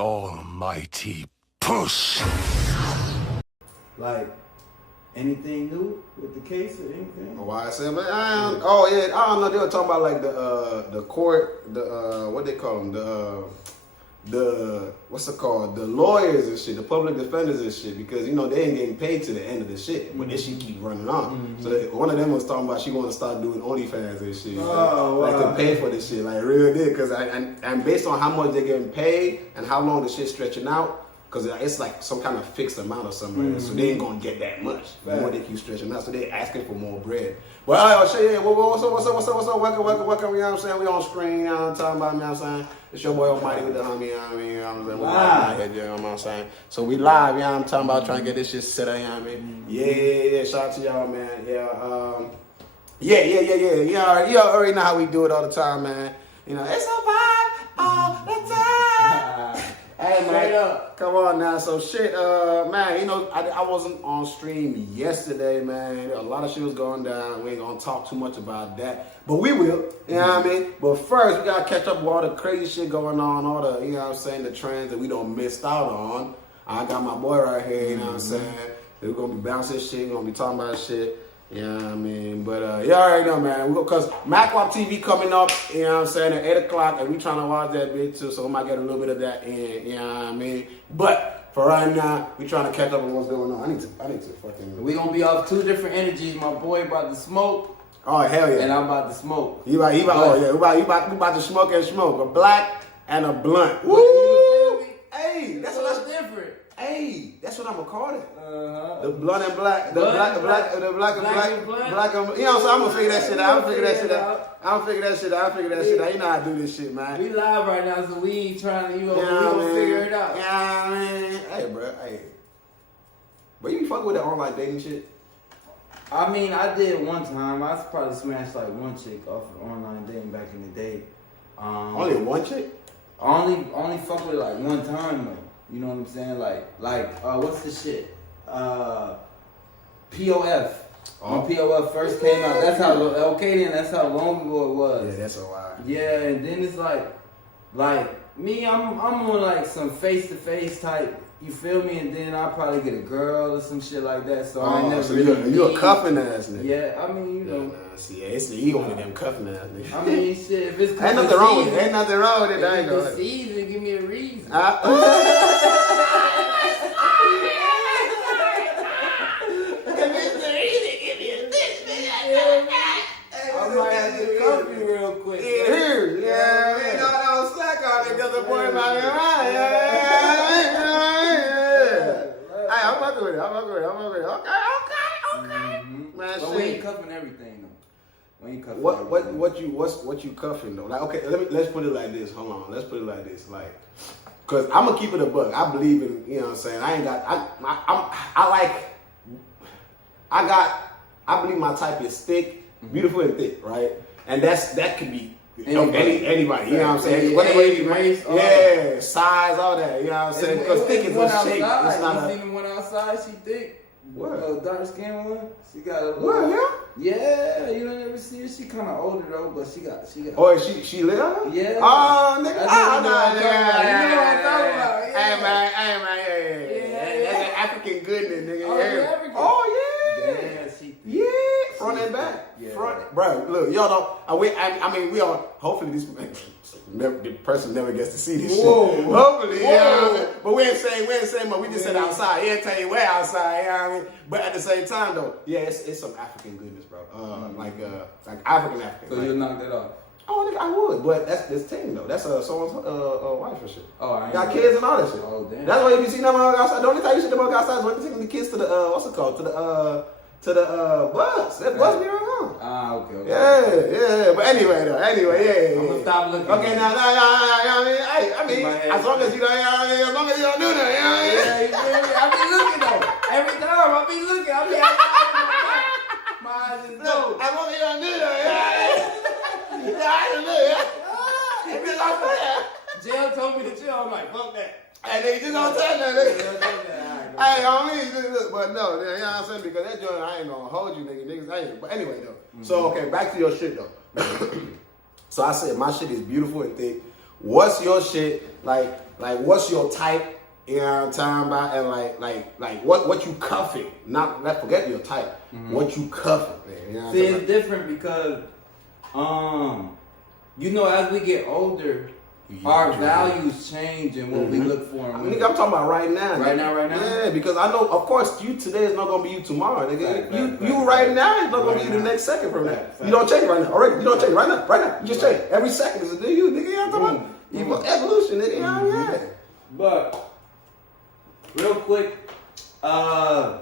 Almighty push. Like, anything new with the case or anything? Why I said, man, I don't know. They were talking about like the court, what they call them, the what's it called, the lawyers and shit, the public defenders and shit, because you know they ain't getting paid to the end of the shit, but this shit keep running on. So one of them was talking about she want to start doing OnlyFans and shit, like to pay for this shit, like real deal, because and based on how much they're getting paid and how long the shit's stretching out. Because it's like some kind of fixed amount or something, like so they ain't gonna get that much. The more they keep stretching out, so they asking for more bread. Well, I'll show you. What's up? Welcome. You know what I'm saying? We on screen. You know what I'm talking about? You know what I'm saying? It's your boy Almighty with the homie. You know what I mean? You know what I'm saying? Live. You know what I'm saying? So we live. You know what I'm talking about? Trying to get this shit set up. You know what I mean? Yeah. Shout out to y'all, man. Yeah. You already know how we do it all the time, man. You know, it's a vibe all the time. Hey man, come on now. So shit, man, you know, I wasn't on stream yesterday, man. A lot of shit was going down. We ain't gonna talk too much about that, but we will. You know what I mean? But first, we gotta catch up with all the crazy shit going on, all the, you know what I'm saying, the trends that we don't missed out on. I got my boy right here, you know what I'm saying? We're gonna be bouncing shit, we're gonna be talking about shit. You know what I mean? But you already know, man. Because Wop TV coming up, you know what I'm saying, at 8 o'clock, and we trying to watch that bit too, so we might get a little bit of that in, you know what I mean? But for right now, we trying to catch up on what's going on. I need to fucking... We gonna be off two different energies. My boy about to smoke. Oh, hell yeah. And I'm about to smoke. We about to smoke and smoke. A black and a blunt. Woo! Hey, that's what's different. Hey, that's what I'm gonna call it. The blunt and black, the black and black. You know what I'm saying? I'm gonna figure that shit out. I'll figure that shit out. You know how I do this shit, man. We live right now, so we ain't trying to, we gonna figure it out. Yeah, man. Hey, bro. Hey. But you be fucking with that online dating shit? I mean, I did one time. I probably smashed like one chick off of online dating back in the day. Only one chick? Only fuck with it like one time though. You know what I'm saying? Like, what's the shit? POF. When POF first came out, that's how that's how long ago it was. Yeah, that's a while. Yeah, and then it's like me, I'm on like some face-to-face type. You feel me? And then I'll probably get a girl or some shit like that. So I ain't never really. You a cuffing ass nigga. Yeah, I mean, you know. Nah, see, it's the ego in them cuffing ass nigga. I mean, shit, if it's ain't nothing wrong with it. Ain't nothing wrong with it. I ain't know. Season, give me a reason. I might have to cuff you real quick. Yeah, man. No slack on it because the boy might be right. Hey, I'm fucking with it. Okay. Man, but we ain't cuffing everything though. We ain't cuffing what you cuffing though? Like, okay, let's put it like this. Hold on. Let's put it like this. Like, cause I'm gonna keep it a buck. I believe in, you know what I'm saying? I believe my type is thick, beautiful and thick, right? And that could be anybody, you know what I'm saying? Whatever race, size, all that, you know what I'm saying? Because thick is a shape. It's not you seen the one outside, she thick? What? Dark skin one? She got a little... What, yeah, you don't ever see her? She kind of older though, but she got... Oh, she little? Yeah. Oh, nigga. You know what I'm talking about. Hey, man. That's an African goodness, nigga. Oh, African. Oh, yeah. Yeah, she... Yeah, front and back. Yeah. Front, bro. Look, y'all know. I mean, we all. Hopefully, the person never gets to see this shit. Hopefully, yeah. But we ain't saying much. We just said outside. He ain't tell you where outside. You know what I mean? But at the same time, though, yeah, it's some African goodness, bro. Like African. So you'll knock that off. Oh, nigga, I would, but that's this team though. That's someone's wife and shit. Oh, I ain't got kids and all that shit. Oh, damn. That's why you be seeing them outside. The only time you see them outside is when you taking the kids to the what's it called? To the bus. That bus be around. Okay. Yeah. But anyway, though. Yeah. I'm gonna stop looking. Okay, now, I mean, as long as you don't, as long as you don't do that, you know what I mean? Yeah, you feel me? I be looking though. Every time I be looking, I be my eyes is low. As long as you don't do that, yeah, I don't know, yeah. Because I'm saying. Jail told me to chill. I'm like, fuck that. Hey, nigga, just don't tell that, nigga. Hey, I mean, but no, you know what I'm saying? Because that joint, I ain't gonna hold you, niggas. I ain't. But anyway, though. So, okay, back to your shit, though. So I said my shit is beautiful and thick. What's your shit? Like, like what's your type? You know what I'm talking about? And like what you cuffing? Not forget your type. What you cuffing, man? You know what See, it's different because, you know, as we get older, our values change and what we look for. I mean, nigga, I'm talking about right now. Right now. Yeah, because I know, of course, you today is not gonna be you tomorrow, nigga. Fact. You right now is not gonna be you the next second from now. You don't change right now. All right, you don't change right now. You just change every second is a new you, nigga. You know what I'm talking about? Evolution, nigga. Yeah. But real quick, I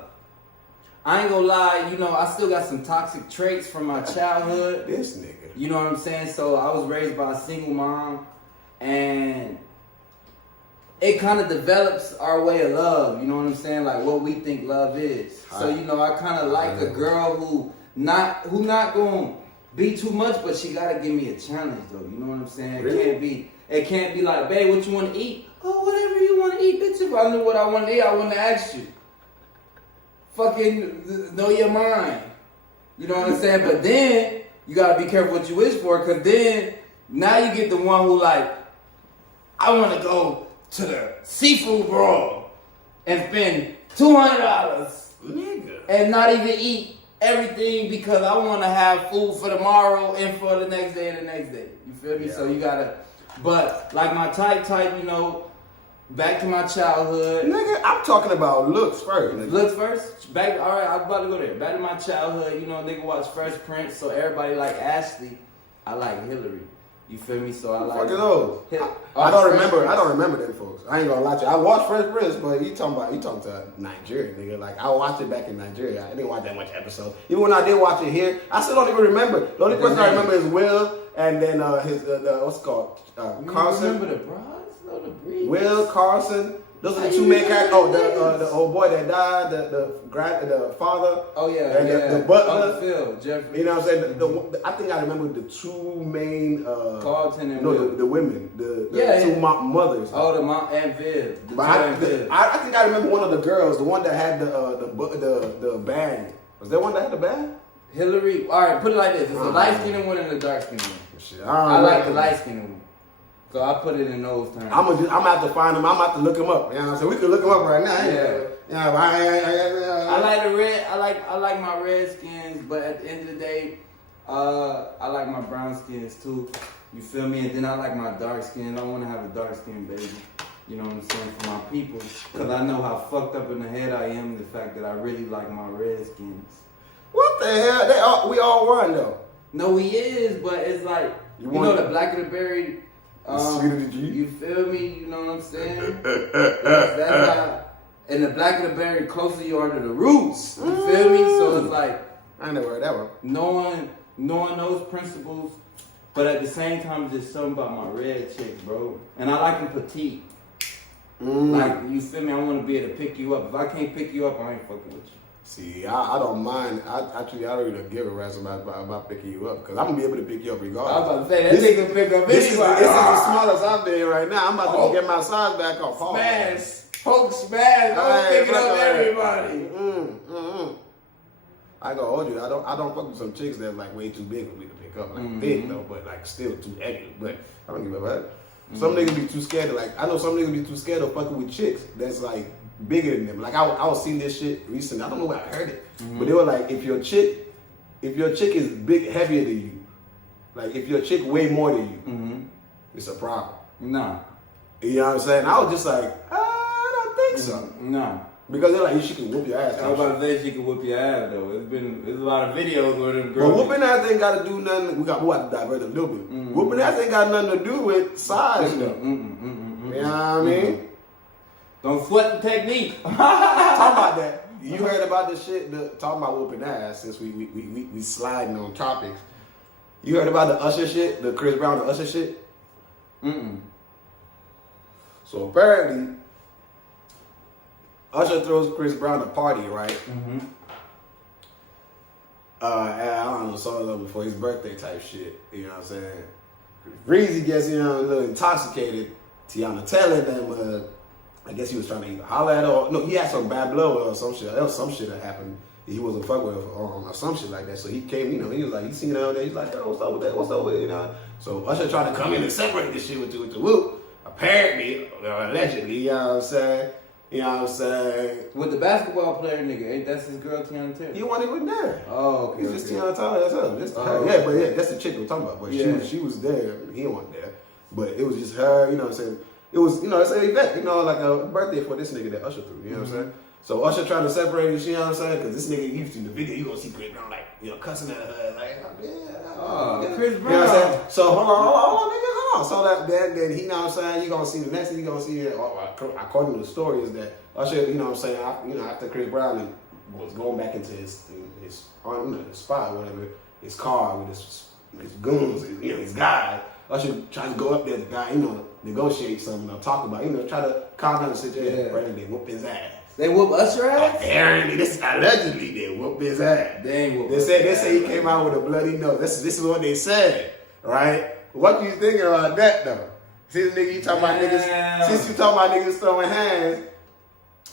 ain't gonna lie. You know, I still got some toxic traits from my childhood. This nigga. You know what I'm saying? So I was raised by a single mom. And it kind of develops our way of love, you know what I'm saying? Like what we think love is. So, you know, I kind of like a girl who not gonna be too much, but she gotta give me a challenge though. You know what I'm saying? Really? It can't be like, babe, what you want to eat? Oh, whatever you want to eat, bitch. If I knew what I want to eat, I wouldn't have asked you. Fucking know your mind. You know what I'm saying? But then you gotta be careful what you wish for, cause then now you get the one who like, I want to go to the seafood brawl and spend $200, nigga, and not even eat everything because I want to have food for tomorrow and for the next day and the next day. You feel me? Yeah. So you gotta, but like my type, you know, back to my childhood. Nigga, I'm talking about looks first. Nigga. Looks first? Back, all right, I was about to go there. Back to my childhood, you know, nigga watch Fresh Prince, so everybody like Ashley, I like Hillary. You feel me? So I like. Fuck those. I don't remember them folks. I ain't gonna lie to you. I watched Fresh Prince, but you talking to Nigeria, nigga. Like I watched it back in Nigeria. I didn't watch that much episodes. Even when I did watch it here, I still don't even remember. The only person I remember is Will, and then his what's it called Carson. Remember the bras? No, the breeds. Will Carson. Those are the two main characters. Oh, the old boy that died, the father. Oh yeah, and the butler. Uncle Phil, Jeffrey. You know what I'm saying? I think I remember the two main. Carlton and no, Will. the women, the two mothers. Oh, the mom and Viv. I think I remember one of the girls, the one that had the band. Was there one that had the band? Hillary. All right, put it like this: it's a light skinned one and a dark skinned one. Shit, I like the light skinned one. So I put it in those terms. I'm gonna have to find them. I'm gonna have to look them up. You know what I'm saying? We can look them up right now. I like the red. I like my red skins, but at the end of the day, I like my brown skins too. You feel me? And then I like my dark skin. I want to have a dark skin baby. You know what I'm saying? For my people, because I know how fucked up in the head I am. The fact that I really like my red skins. What the hell? We all one though. No, he is, but it's like you know the black of the berry. You feel me? You know what I'm saying? that's how, and the black of the berry, closer you are to the roots. You feel me? So it's like I never heard that one. Knowing those principles, but at the same time, just something about my red chick, bro. And I like them petite. Like you feel me? I want to be able to pick you up. If I can't pick you up, I ain't fucking with you. See, I don't mind. I don't even give a razz about picking you up because I'm gonna be able to pick you up regardless. I was about to say that nigga pick up this is anybody. This is the smallest I'm there right now. I'm about to get my size back off. Smash, Hulk smash. I'm picking up everybody. I gonna hold you. I don't fuck with some chicks that's like way too big for me to pick up. Like big though, but like still too heavy. But I don't give a fuck. Some niggas be too scared of I know some niggas be too scared of fucking with chicks that's like bigger than them. Like I was seeing this shit recently. I don't know where I heard it, but they were like, if your chick is big, heavier than you, like if your chick weigh more than you, it's a problem. Nah. You know what I'm saying? I was just like, I don't think so. Nah. Because they're like, she can whoop your ass. I was about to say she can whoop your ass though. There's a lot of videos where them girls. But whooping ass ain't got to do nothing. We have to divert a little bit. Whooping ass ain't got nothing to do with size though. You know what I mean? Don't sweat the technique. Talk about that. You heard about this shit? Talking about whooping ass since we sliding on topics. You heard about the Usher shit? The Chris Brown, the Usher shit? So apparently, Usher throws Chris Brown a party, right? I don't know, something before his birthday type shit. You know what I'm saying? Breezy gets, a little intoxicated. Tiana telling them, I guess he was trying to either holler at her or, no, he had some bad blow or some shit. There was some shit that happened. He wasn't fuck with her or some shit like that. So he came, he was like, he seen her out there. He's like, yo, what's up with that? What's up with it? So Usher tried to come in and separate this shit with the whoop. apparently, allegedly, you know what I'm saying? You know what I'm saying? With the basketball player nigga, ain't that's his girl Tiana Taylor? He wasn't even there. Oh, okay. It's just Tiana Taylor, that's her. Just her. Yeah, but yeah, that's the chick we're talking about. But she was there. He wasn't there. But it was just her, you know what I'm saying? It was, you know, it's an event, you know, like a birthday for this nigga that Usher threw, you know what I'm saying? So Usher trying to separate us, you know what I'm saying? Because this nigga, you in the video, you gonna see Chris Brown, like, you know, cussing at her, like, Chris Brown. You know what I'm saying? So hold on, nigga, hold on. So then he, you know what I'm saying? You gonna see the next thing you gonna see, according to the story, is that Usher, you know what I'm saying? After Chris Brown was going back into his spot, or whatever, his car with his goons, you know, his guys. Usher trying to go up there, the guy, you know, negotiate something or talk about, you know, try to calm down the situation. Yeah. Right, and they whoop his ass. They whoop Usher ass? Apparently, allegedly they whoop his ass. They say he came out with a bloody nose. This is what they said, right? What do you think about that though? Since you talking about niggas throwing hands,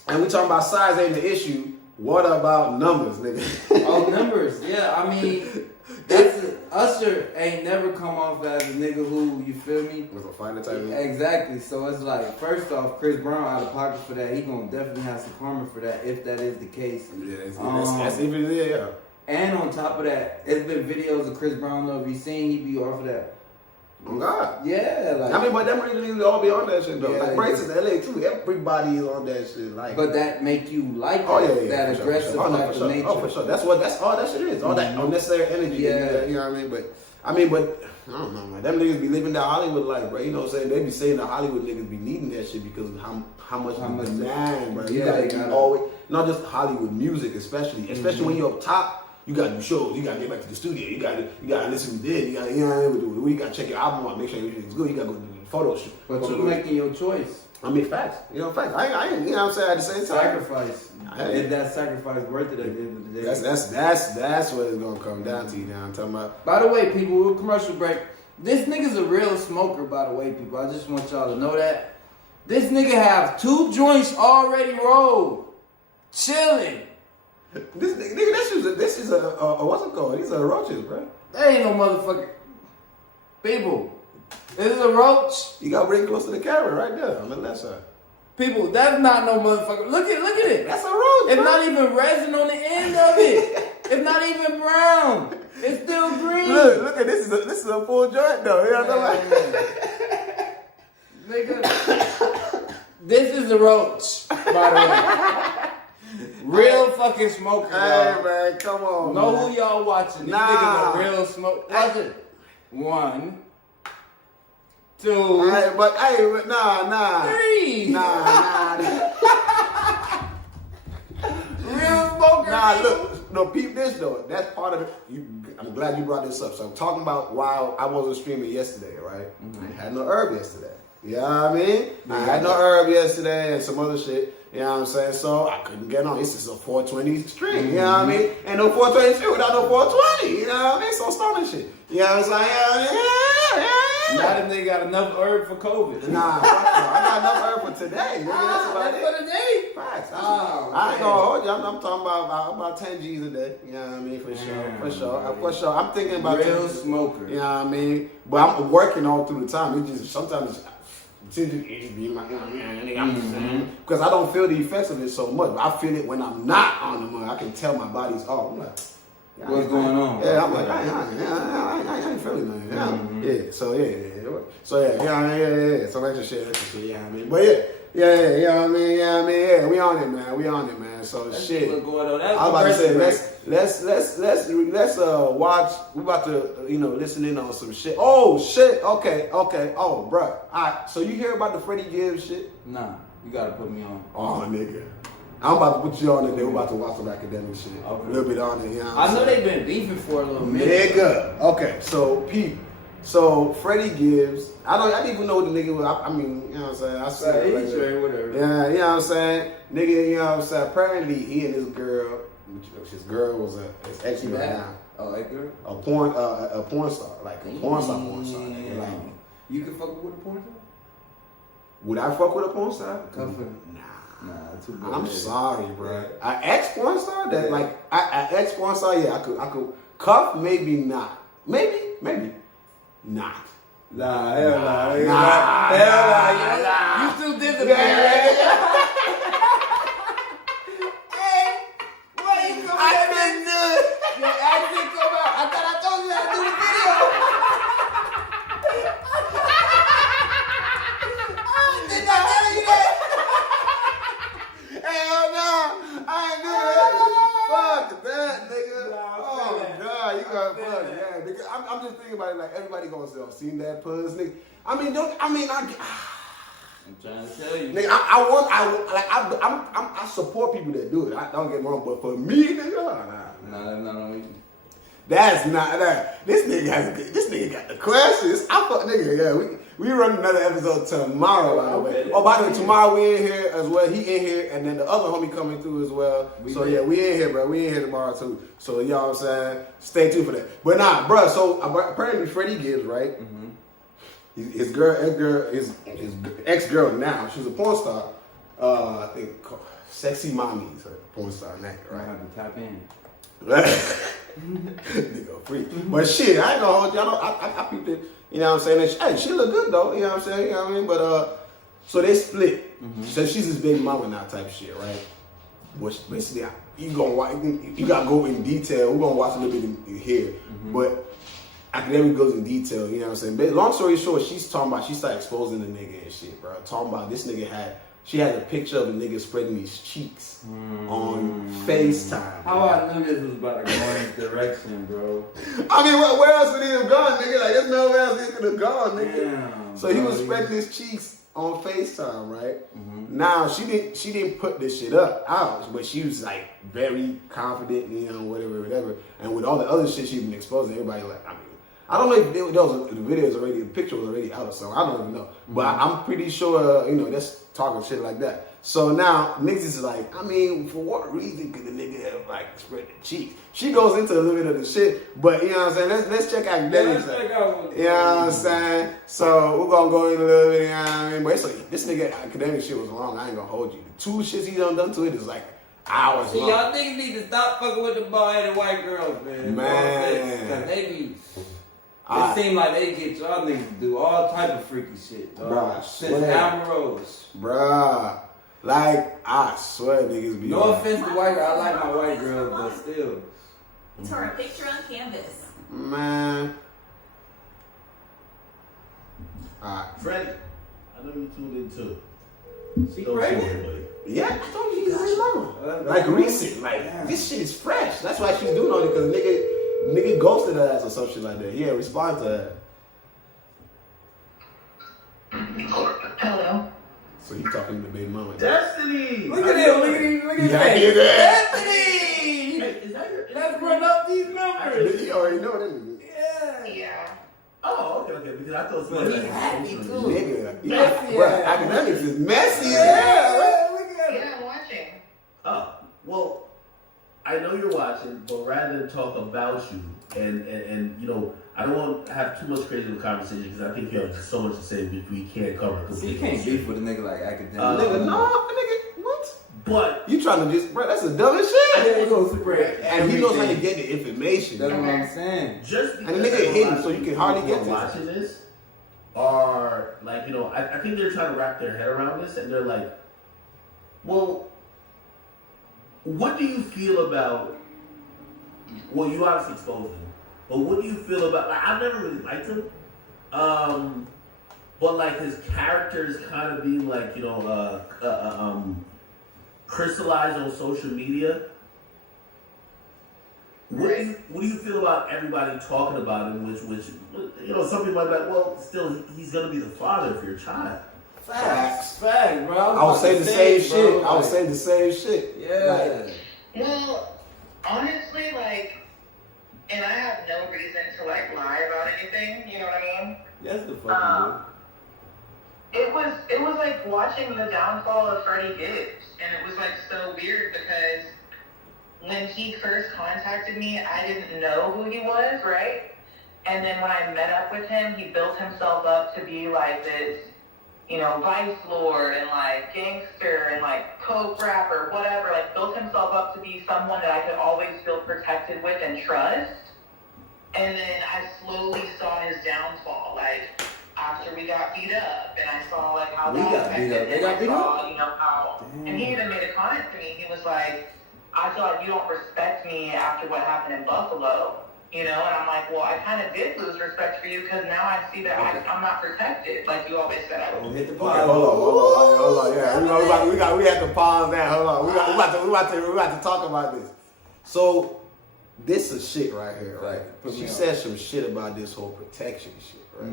and we talking about size ain't the issue. What about numbers, nigga? Oh, numbers. Yeah, I mean, Usher ain't never come off as a nigga who, you feel me? Was a fighter type. Exactly. So it's like, first off, Chris Brown out of pocket for that. He gonna definitely have some karma for that if that is the case. Yeah, that's even yeah. And on top of that, it's been videos of Chris Brown though. Be seen he be off of that. Oh God. Yeah, like. I mean, but them really all be on that shit though. Yeah, like Braces, LA too. Everybody is on that shit. Like. But that make you like that aggressive type of nature. Oh, for sure. That's all that shit is. All that unnecessary energy. Yeah. You know what I mean? But I don't know, man. Them niggas be living that Hollywood life, bro. You know what I'm saying? They be saying the Hollywood niggas be needing that shit because of how much demand, bro. You gotta always, not just Hollywood music, especially when you're up top. You gotta do shows. You gotta get back to the studio. You gotta listen to this. You know, you gotta check your album out, make sure everything's good. You gotta go do the photo shoot. But you're making your choice. I mean, facts. You know, facts. I ain't. You know what I'm saying? At the same time, sacrifice. Is that sacrifice worth it at the end of the day? That's what it's gonna come down to. You know what I'm talking about? By the way, people, we're commercial break. This nigga's a real smoker. By the way, people, I just want y'all to know that. This nigga have 2 joints already rolled, chilling. This is a what's it called? These are roaches, bro. That ain't no motherfucker. People, this is a roach. You gotta bring it close to the camera right there on the left side. People, that's not no motherfucker. Look at it. That's a roach. It's not even resin on the end of it. It's not even brown. It's still green. Look at this is a full joint though. You know what I'm Nigga, this is a roach, by the way. Real fucking smoker, hey, man, come on. Know man. who y'all watching. This nigga's a real smoker. Watch it. 1, 2. But nah. 3. Nah. Real smoker. Nah, look. No, peep this though. That's part of it. I'm glad you brought this up. So I'm talking about while I wasn't streaming yesterday, right? Mm-hmm. I had no herb yesterday. You know what I mean? I had no herb yesterday and some other shit. You know what I'm saying? So I couldn't get on. This is a 420 stream. You know what I mean? And no 420 stream without no 420. You know what I mean? So stoning shit. You know what I'm saying? Yeah. Now them niggas got enough herb for COVID. Nah, fuck no. I got enough herb for today. That's about it. For the day? Facts. I ain't gonna hold you. I'm talking about 10 G's a day. You know what I mean? For sure. I'm thinking about real smoker. You know what I mean? But I'm working all through the time. It just sometimes. Because I don't feel the effects of it so much. I feel it when I'm not on the money. I can tell my body's off. I'm like, what's going on? Yeah, I'm like, I ain't feeling nothing. Yeah. So yeah. So that's just shit. Yeah, I mean, but yeah. You know what I mean? Yeah, we on it, man. So that's shit. What's going on? That's I was about to say let's watch. We about to listen in on some shit. Oh shit. Okay. Oh, bruh. Alright. So you hear about the Freddie Gibbs shit? Nah. You gotta put me on. Oh nigga. I'm about to put you on it. Then we're about to watch some academic shit. Okay. A little bit on it. You know what I know they've been beefing for a little minute. Nigga. Okay. So Pete. So Freddie Gibbs, I didn't even know what the nigga was. I mean, you know what I'm saying? I said whatever. Yeah, you know what I'm saying? Nigga, you know what I'm saying? Apparently he and his girl, which his girl was his ex-girl now. Oh, ex-girl? A porn star. Like a porn star. Yeah. Like, you can fuck with a porn star? Would I fuck with a porn star? Nah, too bad. I'm sorry, bro. An ex-porn star? That like an ex-porn star, yeah, I could cuff, maybe not. Maybe. Not. Nah, hell nah. Nah, Hell nah. You too disciplined, right? Hey, why you coming I at couldn't me? do it. Your accent come out. I thought I told you how to do the video. Did I tell you that? Hell no, I ain't do that. Fuck that, nigga. Oh god, you got fuck yeah. Nigga, I'm just thinking about it like everybody gonna say, seen that puss, nigga. I mean, I'm trying to tell you. nigga, I support people that do it. I don't get me wrong, but for me, nigga, No. that's not that. This nigga got the questions. I fuck nigga, yeah. We run another episode tomorrow, by the way. Oh, by the way, tomorrow we in here as well. He in here, and then the other homie coming through as well. We in here, bro. We in here tomorrow too. So you know what I'm saying? Stay tuned for that. But nah, bro. So apparently Freddie Gibbs, right? Mm-hmm. His ex-girl now. She's a porn star. I think Sexy Mami is a porn star name, right? I have to tap in. Nigga free. But shit, I ain't gonna hold y'all. I peeped it. You know what I'm saying? And hey, she look good though. You know what I'm saying? You know what I mean? But so they split. Mm-hmm. So she's his baby mama now, type shit, right? Which basically, you gotta go in detail. We're gonna watch a little bit in here, but Akademiks goes in detail. You know what I'm saying? But long story short, she started exposing the nigga and shit, bro. Talking about this nigga she had a picture of a nigga spreading his cheeks on FaceTime. How I knew this was about to go in this direction, bro. I mean, where else would he have gone, nigga? Like, there's nowhere else he could have gone, nigga. Damn, so he was spreading his cheeks on FaceTime, right? Mm-hmm. Now, she didn't put this shit out, but she was, like, very confident, you know, whatever. And with all the other shit she's been exposing, everybody, like, I mean, I don't know if the picture was already out or something. I don't even know. But I'm pretty sure, you know, that's talking shit like that. So now, niggas is like, I mean, for what reason could the nigga have, like, spread the cheeks? She goes into a little bit of the shit, but, you know what I'm saying? Let's check out Akademiks. You know what I'm saying? So, we're going to go in a little bit, you know what I mean? But it's like, this nigga Akademiks shit was long. I ain't going to hold you. The two shits he done to it is like hours long. Y'all niggas need to stop fucking with the bald-headed white girls, man. Because they be... It seems like they get y'all niggas to do all type of freaky shit, dog. Bruh, since Ambrose. Bruh. Like, I swear niggas be... No offense to white girls. I like my white girls, but still. It's her picture on canvas. Man. Alright. Freddie, I know you tuned in too. She pregnant? Yeah, I told you she's his mama. Like recent. Like, this shit is fresh. That's why she's doing all it, because nigga ghosted her ass or some shit like that. He didn't respond to her. Hello. So he talking to baby mama. Destiny! Look at him, look at him. Destiny! Hey, is that your... Let's run up these numbers. You already know that. Yeah. Oh, okay, because I thought But he happy too. Nigga. Messy Bro, ass. Akademiks is messy as Yeah, hell. look at him. Yeah, I'm watching. Oh, well, I know you're watching, but rather than talk about you, and you know, I don't want to have too much crazy of a conversation because I think you have so much to say which we can't cover. See, you can't beef with a nigga like Akademiks. Nigga, no, nigga, what? But You trying to just, bro, that's the dumbest shit. They gonna spread And he knows how to get the information. That's what I'm saying. just And because the nigga there are hidden, a lot of so you can people hardly who get are to it. watching this are like, you know, I think they're trying to wrap their head around this, and they're like, well, what do you feel about? Well, you obviously exposed him, but what do you feel about? Like, I've never really liked him, but like his character is kind of being like, you know, crystallized on social media. What do you feel about everybody talking about him? Which you know, some people might be like, well, still he's gonna be the father of your child. Facts, bro. I would say the same shit. I would say the same shit. Yeah. Well, honestly, like, and I have no reason to, like, lie about anything, you know what I mean? That's the fucking It was like watching the downfall of Freddie Gibbs, and it was, like, so weird because when he first contacted me, I didn't know who he was, right? And then when I met up with him, he built himself up to be, like, this, you know, vice lord and, like, gangster and, like, coke rapper, whatever, like, built himself up to be someone that I could always feel protected with and trust. And then I slowly saw his downfall. Like, after we got beat up, and I saw like how We that got beat affected up. They him. got I beat saw, up? you know, how, and he even made a comment to me. He was like, I feel like you don't respect me after what happened in Buffalo. You know, and I'm like, well, I kind of did lose respect for you because now I see that I'm not protected, like you always said I would. Hit the Okay, pause. hold on. Yeah, we have to pause that. Hold on. We about to talk about this. So, this is shit right here, right? Put me She on. said some shit about this whole protection shit, right?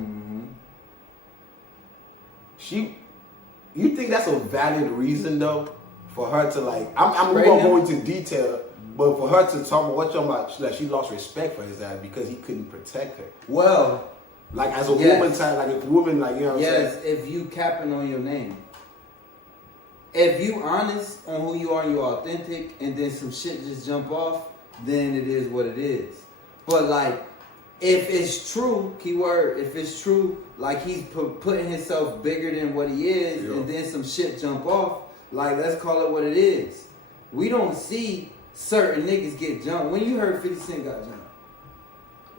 You think that's a valid reason though for her to like? I'm gonna go into detail, but for her to talk about what you're about, that she lost respect for his ass because he couldn't protect her. Well, like as a yes. woman type, like if a woman, like you know what I'm saying? Yes, if you capping on your name. If you honest on who you are, you authentic, and then some shit just jump off, then it is what it is. But like, if it's true, keyword, if it's true, like he's putting himself bigger than what he is, and then some shit jump off, like let's call it what it is. We don't see certain niggas get jumped. When you heard 50 Cent got jumped?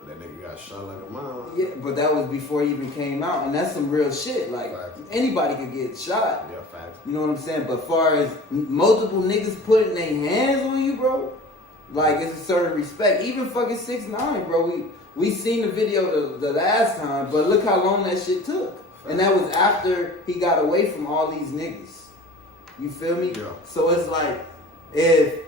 That nigga got shot like a mile. Yeah, but that was before he even came out, and that's some real shit. Like anybody could get shot. Yeah, facts. You know what I'm saying? But far as multiple niggas putting their hands on you, bro, like it's a certain respect. Even fucking 6ix9ine, bro. We seen the video the last time, but look how long that shit took. And that was after he got away from all these niggas. You feel me? Yeah. So it's like, if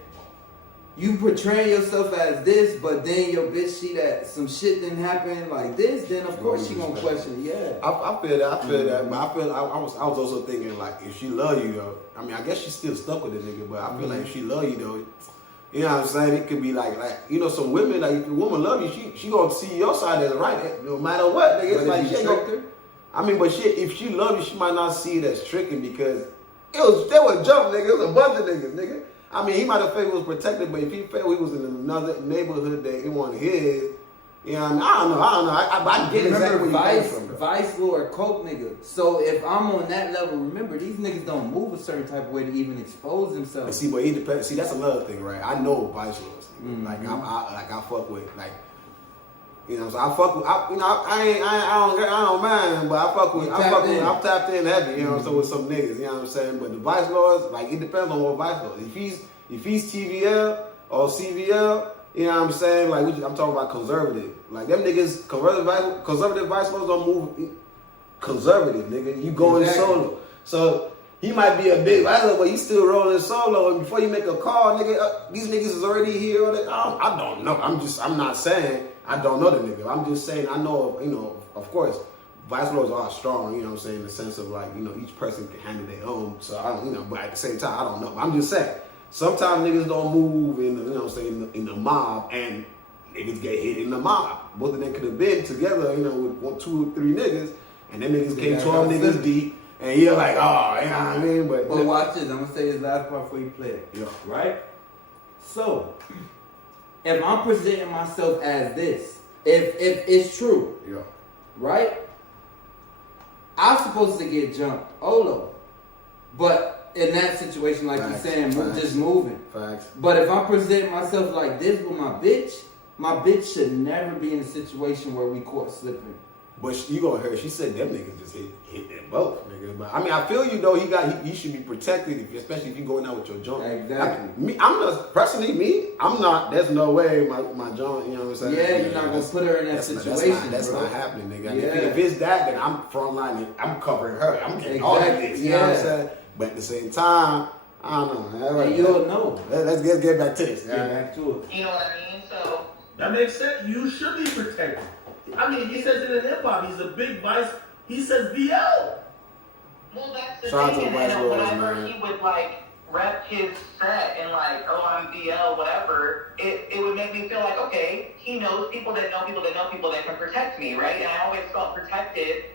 you portray yourself as this, but then your bitch see that some shit didn't happen like this, then of course she gonna question it. Yeah. I feel that, but I was also thinking like if she love you though, I mean I guess she's still stuck with the nigga, but I feel like if she love you though, you know what I'm saying? It could be like you know, some women, like if a woman love you, she gonna see your side as right, no matter what. Nigga. It's like she ain't gonna, I mean, but shit, if she love you, she might not see it as tricking because there was jump, nigga. It was a bunch of niggas, nigga. I mean, he might have felt he was protected, but if he felt he was in another neighborhood that it wasn't his, you know what I mean? I don't know. I get exactly where you came from. Vice Lord, Coke nigga. So if I'm on that level, remember, these niggas don't move a certain type of way to even expose themselves. See, but it depends. See, that's another thing, right? I know Vice Lords. Like, I fuck with, like, you know, so I fuck with, I don't mind, but I'm tapped in heavy, you know, so with some niggas, you know what I'm saying? But the Vice Lords, like, it depends on what Vice Lord. If he's TVL or CVL, you know what I'm saying? Like, I'm talking about conservative. Like, them niggas, conservative Vice Lords don't move conservative, nigga. You going solo. So, he might be a big Vice Lord, but you still rolling solo. And before you make a call, nigga, these niggas is already here. I don't know. I'm not saying I don't know the nigga. I'm just saying I know, you know, of course, Vice Lords are strong, you know what I'm saying, in the sense of like, you know, each person can handle their own. So I don't, you know, but at the same time, I don't know. I'm just saying, sometimes niggas don't move in the, you know what I'm saying, in the mob and niggas get hit in the mob. Both of them could have been together, you know, with 1, 2, or 3 niggas, and then niggas came 12 niggas deep, and you're like, oh, you know what I mean? But watch this, I'm gonna say this last part before you play it. Yeah. Right? So, if I'm presenting myself as this, if it's true, yeah, right? I'm supposed to get jumped, Olo. But in that situation, like you're saying, just moving. Facts. But if I'm presenting myself like this with my bitch should never be in a situation where we caught slipping. But you gonna hear? She said them niggas just hit them both, nigga. But I mean, I feel you though. He should be protected, especially if you going out with your joint. Exactly. I'm not personally. I'm not. There's no way my joint. You know what I'm saying? Yeah, you're not gonna put her in that situation. That's bro. not happening, nigga. Yeah. If it's that, then I'm frontline. I'm covering her. I'm getting all of this. You know what I'm saying? But at the same time, I don't know. And you'll know. Let's get back to this. Get back to it. You know what I mean? So that makes sense. You should be protected. I mean, he says it in hip hop. He's a big Vice. He says VL. Well, that's the Shout out thing. to Vice And Lords, whenever man. he would like rep his set and like, oh, I'm VL, whatever, it would make me feel like, okay, he knows people that know people that know people that can protect me, right? And I always felt protected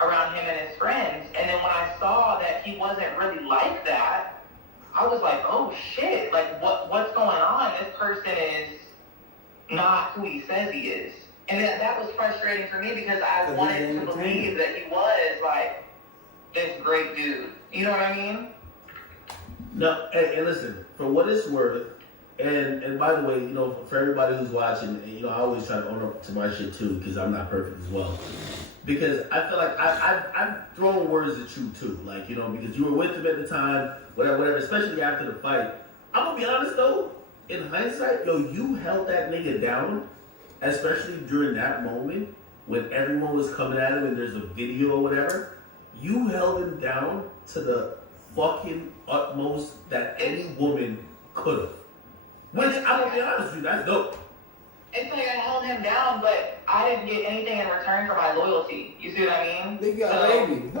around him and his friends. And then when I saw that he wasn't really like that, I was like, oh shit, like what's going on? This person is not who he says he is. And that was frustrating for me because I wanted to believe that he was like this great dude. You know what I mean? No, and listen, for what it's worth, And by the way, you know, for everybody who's watching, you know, I always try to own up to my shit too, because I'm not perfect as well. Because I feel like I've thrown words at you too, like, you know, because you were with him at the time, whatever, especially after the fight. I'm gonna be honest though, in hindsight, yo, you held that nigga down, especially during that moment when everyone was coming at him and there's a video or whatever. You held him down to the fucking utmost that any woman could have. Which, I'm gonna be honest with you, that's dope. It's like I held him down, but I didn't get anything in return for my loyalty. You see what I mean? They got baby.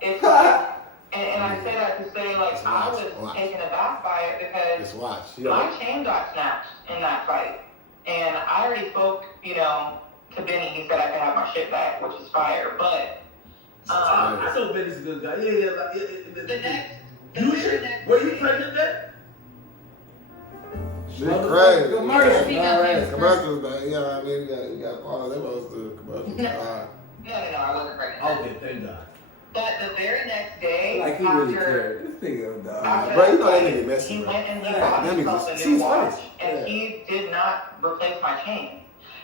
It's like, and I say that to say, like, I was taken aback by it because my chain got snatched in that fight. And I already spoke, you know, to Benny. He said I could have my shit back, which is fire. But I know Benny's a good guy. Yeah. Were you pregnant then? Shit crazy. Commercial. Commercials, man. You know what I mean? You got all that was the commercials. No, I wasn't pregnant. Okay, thank God. But the very next day, Like he really cared. This nigga, dog. Bro, you know that nigga messy, he bro. went and he bought himself a See new his watch, face. and he did not replace my chain.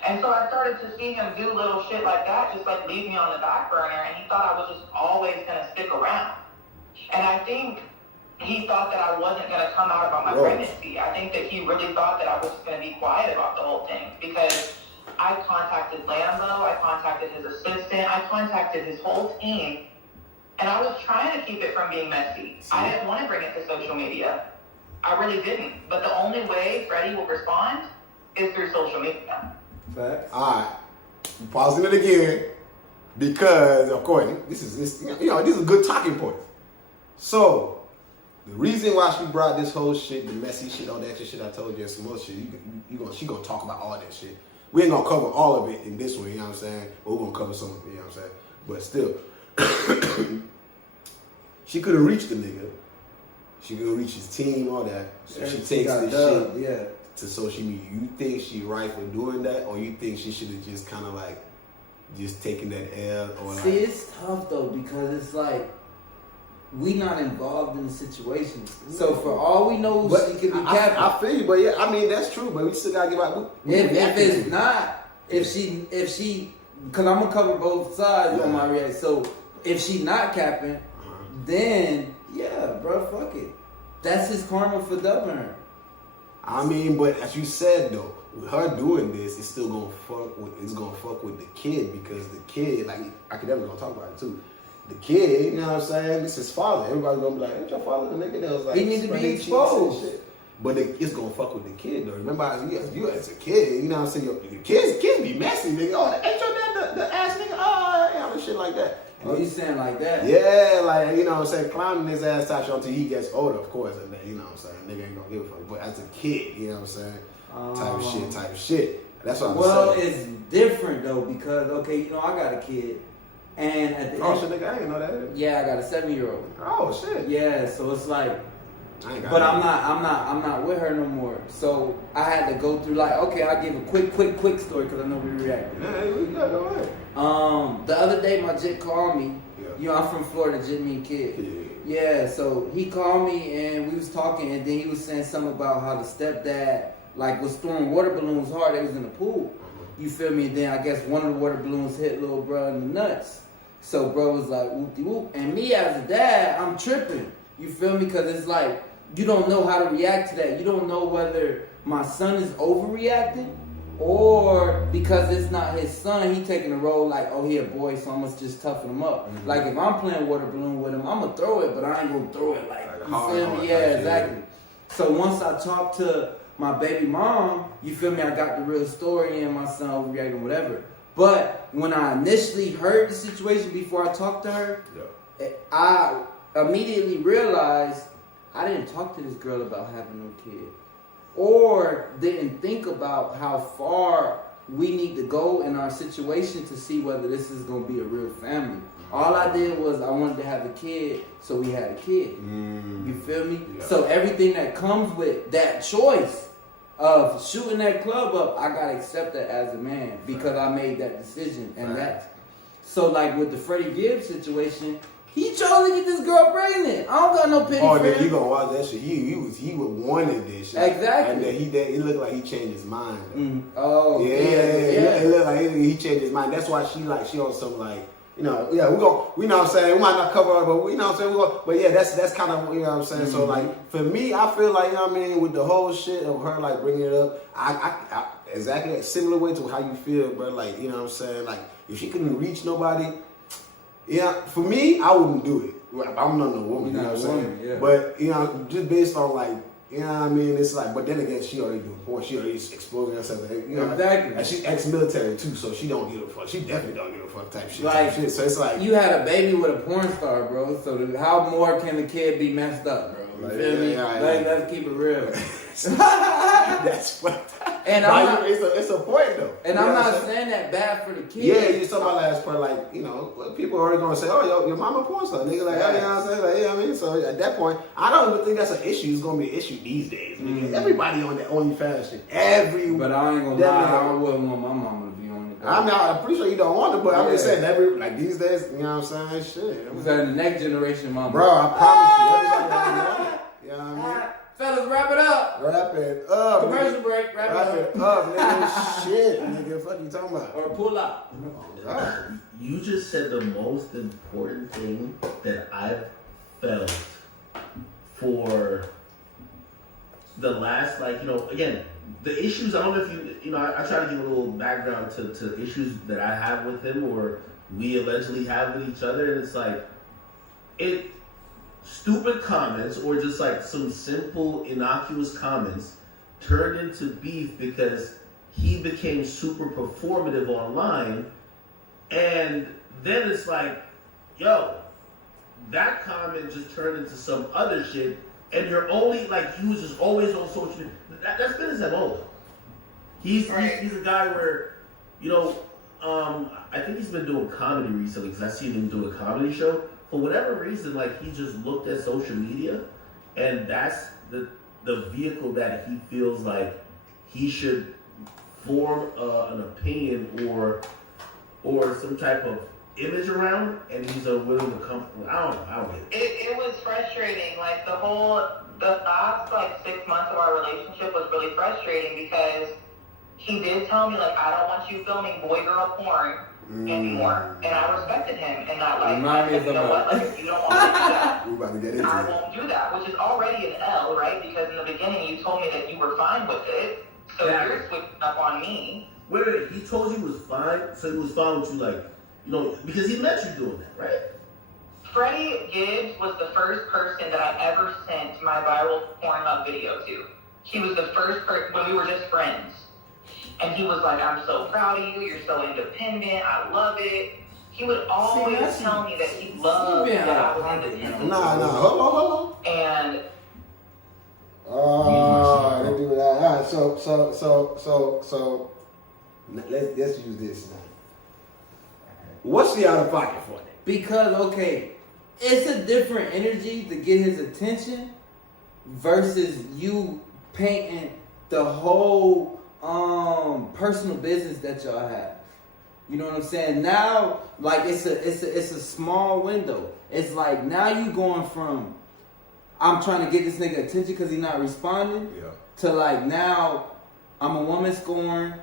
And so I started to see him do little shit like that, just like leave me on the back burner, and he thought I was just always gonna stick around. And I think he thought that I wasn't gonna come out about my pregnancy. I think that he really thought that I was just gonna be quiet about the whole thing, because I contacted Lambo, I contacted his assistant, I contacted his whole team, and I was trying to keep it from being messy. I didn't want to bring it to social media. I really didn't. But the only way Freddie will respond is through social media. Facts. Alright. Pausing it again. Because, of course, this is good talking points. So, the reason why she brought this whole shit, the messy shit, all that extra shit I told you, and some other shit, she gonna talk about all that shit. We ain't gonna cover all of it in this one, you know what I'm saying? But we're gonna cover some of it, you know what I'm saying? But still, she could have reached the nigga. She could have reached his team, all that. So she takes this shit to social media. You think she right for doing that, or you think she should have just kind of like just taken that L? Or See, it's tough though, because it's like we not involved in the situation. So for all we know, she could be capping. I feel you, but yeah, I mean that's true. But we still gotta give out. If it's not, if she, because I'm gonna cover both sides on my reaction. So if she not capping, then yeah, bro, fuck it. That's his karma for dubbing her. I mean, but as you said though, with her doing this, it's still gonna fuck with the kid, because the kid, like Akademiks gonna talk about it too. The kid, you know what I'm saying? This is his father. Everybody's gonna be like, ain't your father the nigga that was like, he needs to be exposed. Shit. But it's gonna fuck with the kid though. Remember, you as a kid, you know what I'm saying? Your kids be messy, nigga. Oh, ain't your dad the ass nigga? Oh, yeah, and shit like that. Oh, you saying like that? Yeah, like, you know what I'm saying? Climbing his ass top shot until he gets older, of course. And then, you know what I'm saying? Nigga ain't gonna give a fuck. But as a kid, you know what I'm saying? Type of shit. That's what I'm saying. Well, it's different though, because, okay, you know, I got a kid. And at the end, shit, nigga, I didn't know that. Yeah, I got a 7-year-old. Oh shit. Yeah, so it's like, I'm not with her no more. So I had to go through like, okay, I'll give a quick story because I know we reacted. Yeah, go ahead. The other day my jit called me. Yeah. You know, I'm from Florida, Jit mean kid. Yeah, so he called me and we was talking, and then he was saying something about how the stepdad like was throwing water balloons hard. They was in the pool. You feel me? And then I guess one of the water balloons hit little bro in the nuts. So bro was like whoop-de-whoop. And me as a dad, I'm tripping. You feel me? Because it's like, you don't know how to react to that. You don't know whether my son is overreacting, or because it's not his son, he taking a role like, oh, he a boy, so I must just toughen him up. Mm-hmm. Like if I'm playing water balloon with him, I'm going to throw it, but I ain't going to throw it like you feel me? Yeah, exactly. So once I talk to my baby mom, you feel me? I got the real story, and my son overreacting, whatever. But when I initially heard the situation before I talked to her, I immediately realized I didn't talk to this girl about having no kid, or didn't think about how far we need to go in our situation to see whether this is going to be a real family. All I did was I wanted to have a kid, so we had a kid. You feel me? Yeah. So everything that comes with that choice of shooting that club up, I got to accept that as a man because I made that decision. And that's so like with the Freddie Gibbs situation, He chose to get this girl pregnant. I don't got no pity for then him. you gonna watch that shit. He would wanted this shit. Exactly. And then it looked like he changed his mind. Oh, yeah. It looked like he changed his mind. That's why she on some like, you know, yeah, we know what I'm saying, we might not cover her, but you know what I'm saying, but yeah, that's kind of, you know what I'm saying. So like for me, I feel like, you know what I mean, with the whole shit of her like bringing it up, I exactly a similar way to how you feel, bro. Like, you know what I'm saying, like if she couldn't reach nobody, yeah, for me, I wouldn't do it. I'm not a woman, you know what I'm saying. Yeah. But you know, just based on like, you know what I mean, it's like, but then again, she already doing porn. She already exposing herself. You know, exactly. And she's ex-military too, so she don't give a fuck. She definitely don't give a fuck type shit. Like, So it's like you had a baby with a porn star, bro. So how more can the kid be messed up, bro? You feel me? Let's keep it real. That's what. And it's a point though. And I'm not saying that bad for the kid. Yeah, you talking about last part, like, you know, people are already gonna say, oh, your mama porn star, nigga, like, you know what I'm saying, like, yeah, I mean, so at that point, I don't even think that's an issue. It's gonna be an issue these days. Nigga. Everybody on that OnlyFans shit, But I ain't gonna lie, I wouldn't want my mama to be on it. I mean, I'm pretty sure you don't want it, but I'm just saying, like these days, you know what I'm saying, shit. So the next generation mama. Bro, I promise you, everybody want it. You know what I mean? Fellas, wrap it up. Wrap it up. Commercial break. Wrap it up, nigga. Shit, nigga. Fuck you talking about? Or pull up. You just said the most important thing that I've felt for the last, like, you know, again, the issues, I don't know if you know, I try to give a little background to issues that I have with him or we allegedly have with each other, and it's like, stupid comments or just like some simple innocuous comments turned into beef because he became super performative online, and then it's like, yo, that comment just turned into some other shit, and you're only like, he was just always on social media. That's been his MO. He's a guy where, you know, I think he's been doing comedy recently because I seen him do a comedy show. For whatever reason, like, he just looked at social media, and that's the vehicle that he feels like he should form an opinion or some type of image around, and he's unwilling to come. I don't get it. It was frustrating. Like the last like 6 months of our relationship was really frustrating because he did tell me, like, I don't want you filming boy-girl porn anymore. And I respected him and that, like, I said, you know what, like, if you don't want to do that, we about to get into I won't do that, which is already an L, right? Because in the beginning you told me that you were fine with it, so you're switching up on me. Wait, he told you he was fine, so he was fine with you, like, you know, because he met you doing that, right? Freddie Gibbs was the first person that I ever sent my viral Pornhub video to. He was the first person, when we were just friends. And he was like, I'm so proud of you, you're so independent, I love it. He would always tell me that he loved that I was independent. Nah, hold on. And they do that. All right, so let's use this now. What's the out of pocket for that? Because, okay, it's a different energy to get his attention versus you painting the whole personal business that y'all have. You know what I'm saying? Now, like, it's a small window. It's like now you going from I'm trying to get this nigga attention because he's not responding to, like, now I'm a woman scorn,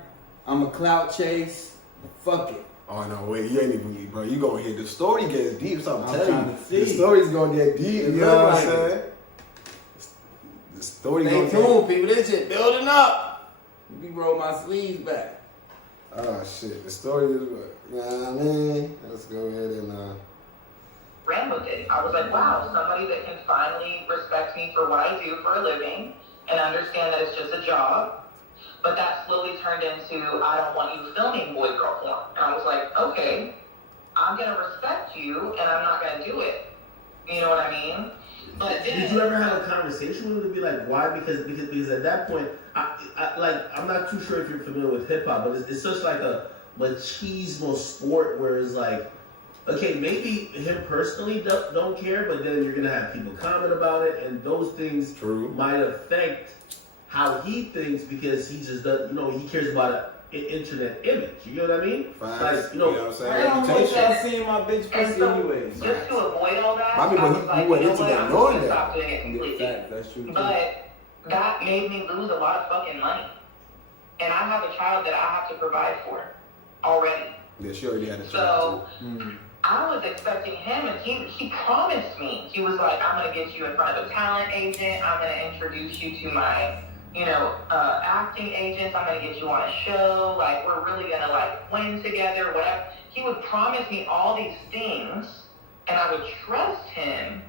I'm a clout chase, fuck it. Oh no, wait, you ain't even, bro. You gonna hear the story gets deep. So I'm telling you, see. The story's gonna get deep. You know what I'm saying? The story. Stay tuned, people. This shit building up. We roll my sleeves back. Oh shit, the story is what? Nah, man. Let's go ahead and ran with it. I was like, wow, somebody that can finally respect me for what I do for a living and understand that it's just a job. But that slowly turned into, I don't want you filming boy-girl porn. And I was like, okay, I'm going to respect you, and I'm not going to do it. You know what I mean? But then, did you ever have a conversation with him to be like, why? Because at that point, I'm not too sure if you're familiar with hip-hop, but it's such like a machismo sport where it's like, okay, maybe him personally don't care, but then you're going to have people comment about it, and those things might affect how he thinks because he just does, you know, he cares about an internet image. You know what I mean? Facts. Like, You know what I'm saying? I don't want y'all seeing my bitch And pussy so, anyways. just to avoid all that, I mean, but was he like, went you know into what, that I'm knowing just gonna that. stop doing it completely. Fact, that's true. But that made me lose a lot of fucking money. And I have a child that I have to provide for already. Yeah, she already had a So child I was expecting him, and he promised me. He was like, I'm going to get you in front of a talent agent. I'm going to introduce you to my, acting agents. I'm going to get you on a show. Like, we're really going to, like, win together, whatever. He would promise me all these things, and I would trust him,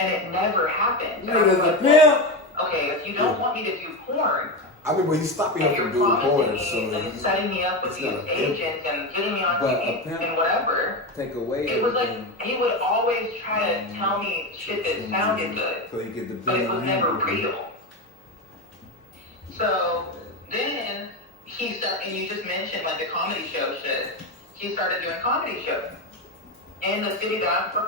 and it never happened. And I was Nigga's a like, pimp. okay, if you don't want me to do porn, I mean, but he's stopping and her you're from doing porn, promising me so and setting me up with it's these not a pimp. agents and getting me on But a TV pimp- and whatever, Take away it was like everything. he would always try to tell me shit that sounded good, So you get the but it was bill never and real. So then he started, and you just mentioned like the comedy show shit. He started doing comedy shows in the city that I'm from,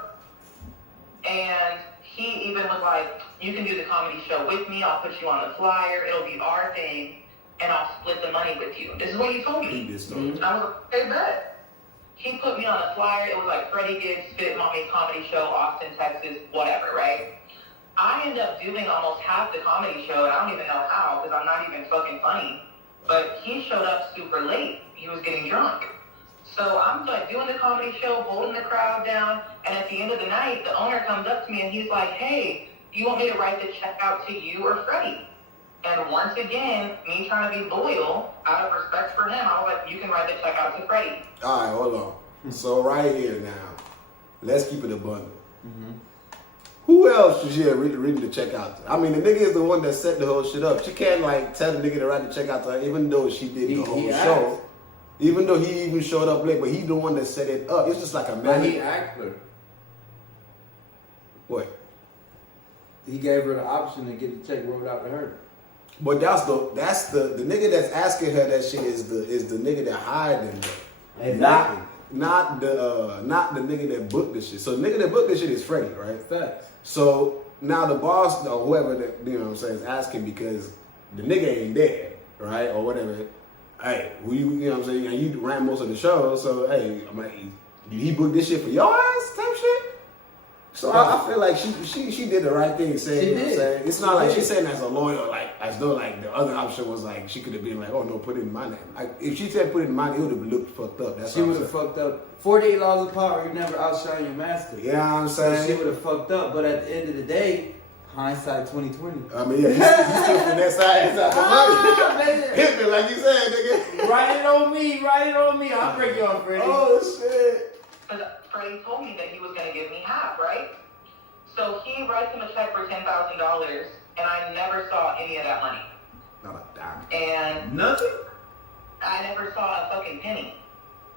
and he even was like, you can do the comedy show with me, I'll put you on the flyer, it'll be our thing, and I'll split the money with you. This is what he told me. He did stuff. And I was like, hey, bet. He put me on the flyer, it was like Freddie Gibbs, Spit Mami Comedy Show, Austin, Texas, whatever, right? I ended up doing almost half the comedy show, and I don't even know how, because I'm not even fucking funny. But he showed up super late. He was getting drunk. So I'm like doing the comedy show, holding the crowd down, and at the end of the night, the owner comes up to me and he's like, hey, do you want me to write the check out to you or Freddie? And once again, me trying to be loyal, out of respect for him, I was like, you can write the check out to Freddie. All right, hold on. So right here now, let's keep it a bundle. Who else should she have written the check out to? I mean, the nigga is the one that set the whole shit up. She can't like tell the nigga to write the check out to her, even though she did the whole show. asked. Even though he even showed up late, but he's the one that set it up. It's just like a But man. he asked her. What? He gave her the option to get the check rolled out to her. But that's the nigga that's asking her that shit is the nigga that hired them. Exactly. Not the nigga that booked this shit. So the nigga that booked this shit is Freddie, right? Facts. So now the boss or whoever that you know what I'm saying is asking because the nigga ain't there, right? Or whatever. Hey, you know what I'm saying? And you ran most of the show, so hey, I'm like, did he book this shit for your ass type shit? So I feel like she did the right thing saying, She you know what I'm did. saying? It's not like she's saying as a lawyer, like as though like the other option was like she could have been like, oh no, put it in my name. Like if she said put it in my name, it would have looked fucked up. That's She what I'm would have saying. fucked up. 48 laws of power, you never outshine your master. You know what I'm So she saying? would have fucked up, but at the end of the day, hindsight 2020. I mean, yeah, he's still from that side. Ah, man. Hit me like you said, nigga. Write it on me. I'll break you on, Freddie. Oh shit. Because Freddie told me that he was going to give me half, right? So he writes him a check for $10,000, and I never saw any of that money. Not a dime. And Nothing? I never saw a fucking penny.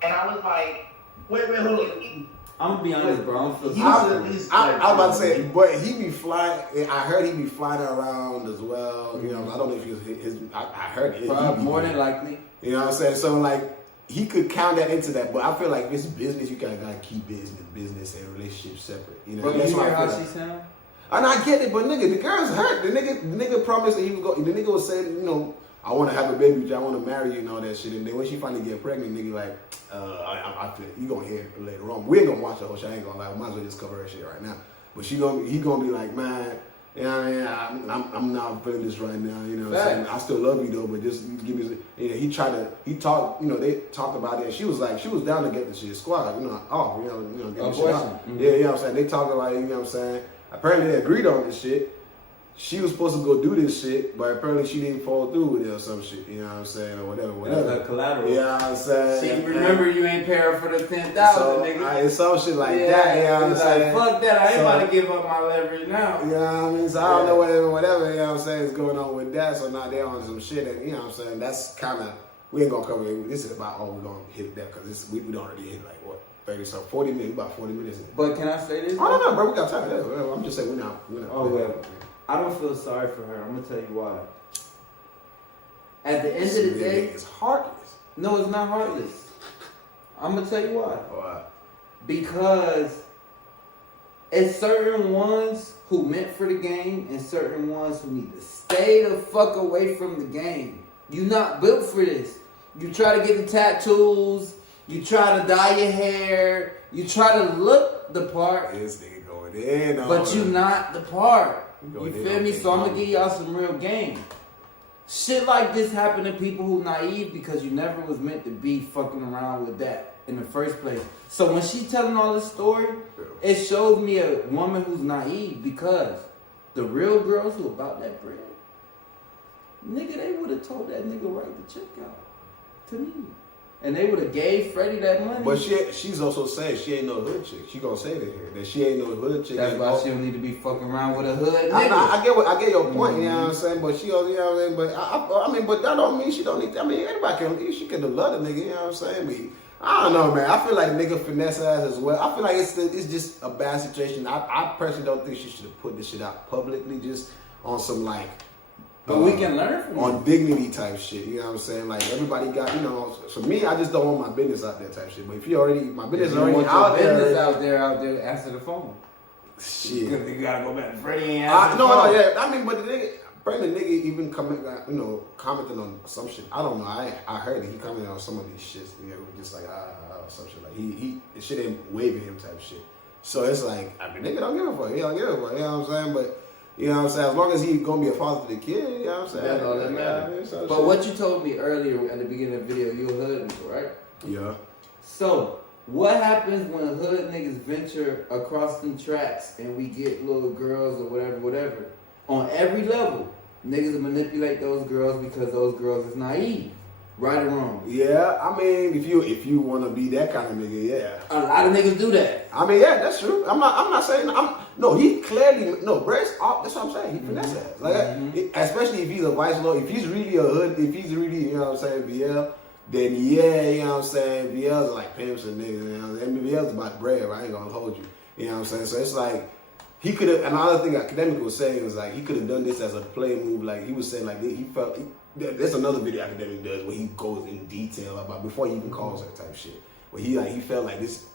And I was like, Wait, hold on. I'm gonna be honest, bro. I don't feel He's sorry. a- he's- I was about to say, but he be flying. I heard he be flying around as well. You know, I don't know if he was his. I heard it. Probably more than likely. You know what I'm saying? So like, he could count that into that. But I feel like this business, you gotta keep business and relationships separate. You know, But that's you why hear I how feel she like- sound? And I get it, but nigga, the girl's hurt. The nigga promised that he would go. The nigga was saying, you know, I want to have a baby with you. I want to marry you and all that shit. And then when she finally get pregnant, nigga like, I feel you gonna hear it later on. We ain't gonna watch the whole shit. I ain't gonna lie. We might as well just cover her shit right now. But he gonna be like, man, you know what I mean? I'm not feeling this right now. You know what I'm saying? I still love you though, but just give me. You know, he talked. You know, they talked about it. And she was down to get the shit squad. You know, off. You know, get the shit out. Mm-hmm. Yeah, you know what I'm saying? They talked about it. You know what I'm saying? Apparently they agreed on this shit. She was supposed to go do this shit, but apparently she didn't follow through with it or some shit. You know what I'm saying? Or whatever. That's a collateral. You know what I'm saying? See, remember you ain't pay her for the 10,000, So, nigga. it's some shit like that. You know what I'm it's saying? like, fuck that. I ain't So- about to give up my leverage now. You know what I mean? So I don't know whatever, you know what I'm saying, is going on with that. So now they're on some shit, and you know what I'm saying? That's kind of, we ain't gonna cover it. This is about, we're gonna hit that, because we don't already hit like, what, 30, so 40 minutes, about 40 minutes. But can I say this? I don't know, bro, we got time. Yeah, I'm just saying, we're not. Oh, well. I don't feel sorry for her. I'm gonna tell you why. At the end of the day, it's heartless. no, it's not heartless. I'm gonna tell you why. Why? Because it's certain ones who meant for the game and certain ones who need to stay the fuck away from the game. You not built for this. You try to get the tattoos. You try to dye your hair. You try to look the part. This nigga going in. But you not the part. You Going feel in me? on So I'm Big gonna give y'all some real game. Shit like this happen to people who naive because you never was meant to be fucking around with that in the first place. So when she telling all this story, it shows me a woman who's naive because the real girls who about that bread, nigga, they would have told that nigga write the check out to me. And they would have gave Freddie that money. But she's also saying she ain't no hood chick. She gonna say that here that she ain't no hood chick. That's why she don't need to be fucking around with a hood nigga. I get your point. You know what I'm saying? But she, you know what I'm saying? But I mean, but that don't mean she don't need. I mean, anybody can. She could have loved a nigga. You know what I'm saying? I don't know, man. I feel like the nigga finesse ass as well. I feel like it's just a bad situation. I personally don't think she should have put this shit out publicly, just on some like. But we can learn from on dignity type shit. You know what I'm saying? Like everybody got, you know. For me, I just don't want my business out there type shit. But if you already, my business is already out there. Business out there, answer the phone. Shit. Because you gotta go back to Freddie and yeah. I mean, but the nigga, Brandon nigga even commented on some shit. I don't know. I heard that he commented on some of these shits. You know, just like some shit. Like he the shit ain't waving him type shit. So it's like, I mean, nigga don't give a fuck. He don't give a fuck. You know what I'm saying? But you know what I'm saying? As long as he's gonna be a father to the kid, you know what I'm saying? That's all that matters. But what you told me earlier at the beginning of the video, you a hood nigga, right? Yeah. So, what happens when hood niggas venture across them tracks and we get little girls or whatever? On every level, niggas will manipulate those girls because those girls is naive. Right or wrong? Yeah, I mean, if you want to be that kind of nigga, yeah. A lot of niggas do that. I mean, yeah, that's true. I'm not saying he clearly Bryce. That's what I'm saying. He finesse ass. Like, especially if he's a vice lord, if he's really a hood, if he's really, you know what I'm saying, VL, then yeah, you know what I'm saying, VL's like pimps and niggas, you know what I'm saying? VL's about bread, right? I ain't gonna hold you. You know what I'm saying? So it's like he could have. Another thing Akademiks was saying was like he could have done this as a play move. Like he was saying, like he felt. There's another video Akademiks does where he goes in detail about before he even calls her type shit. Where he felt like this.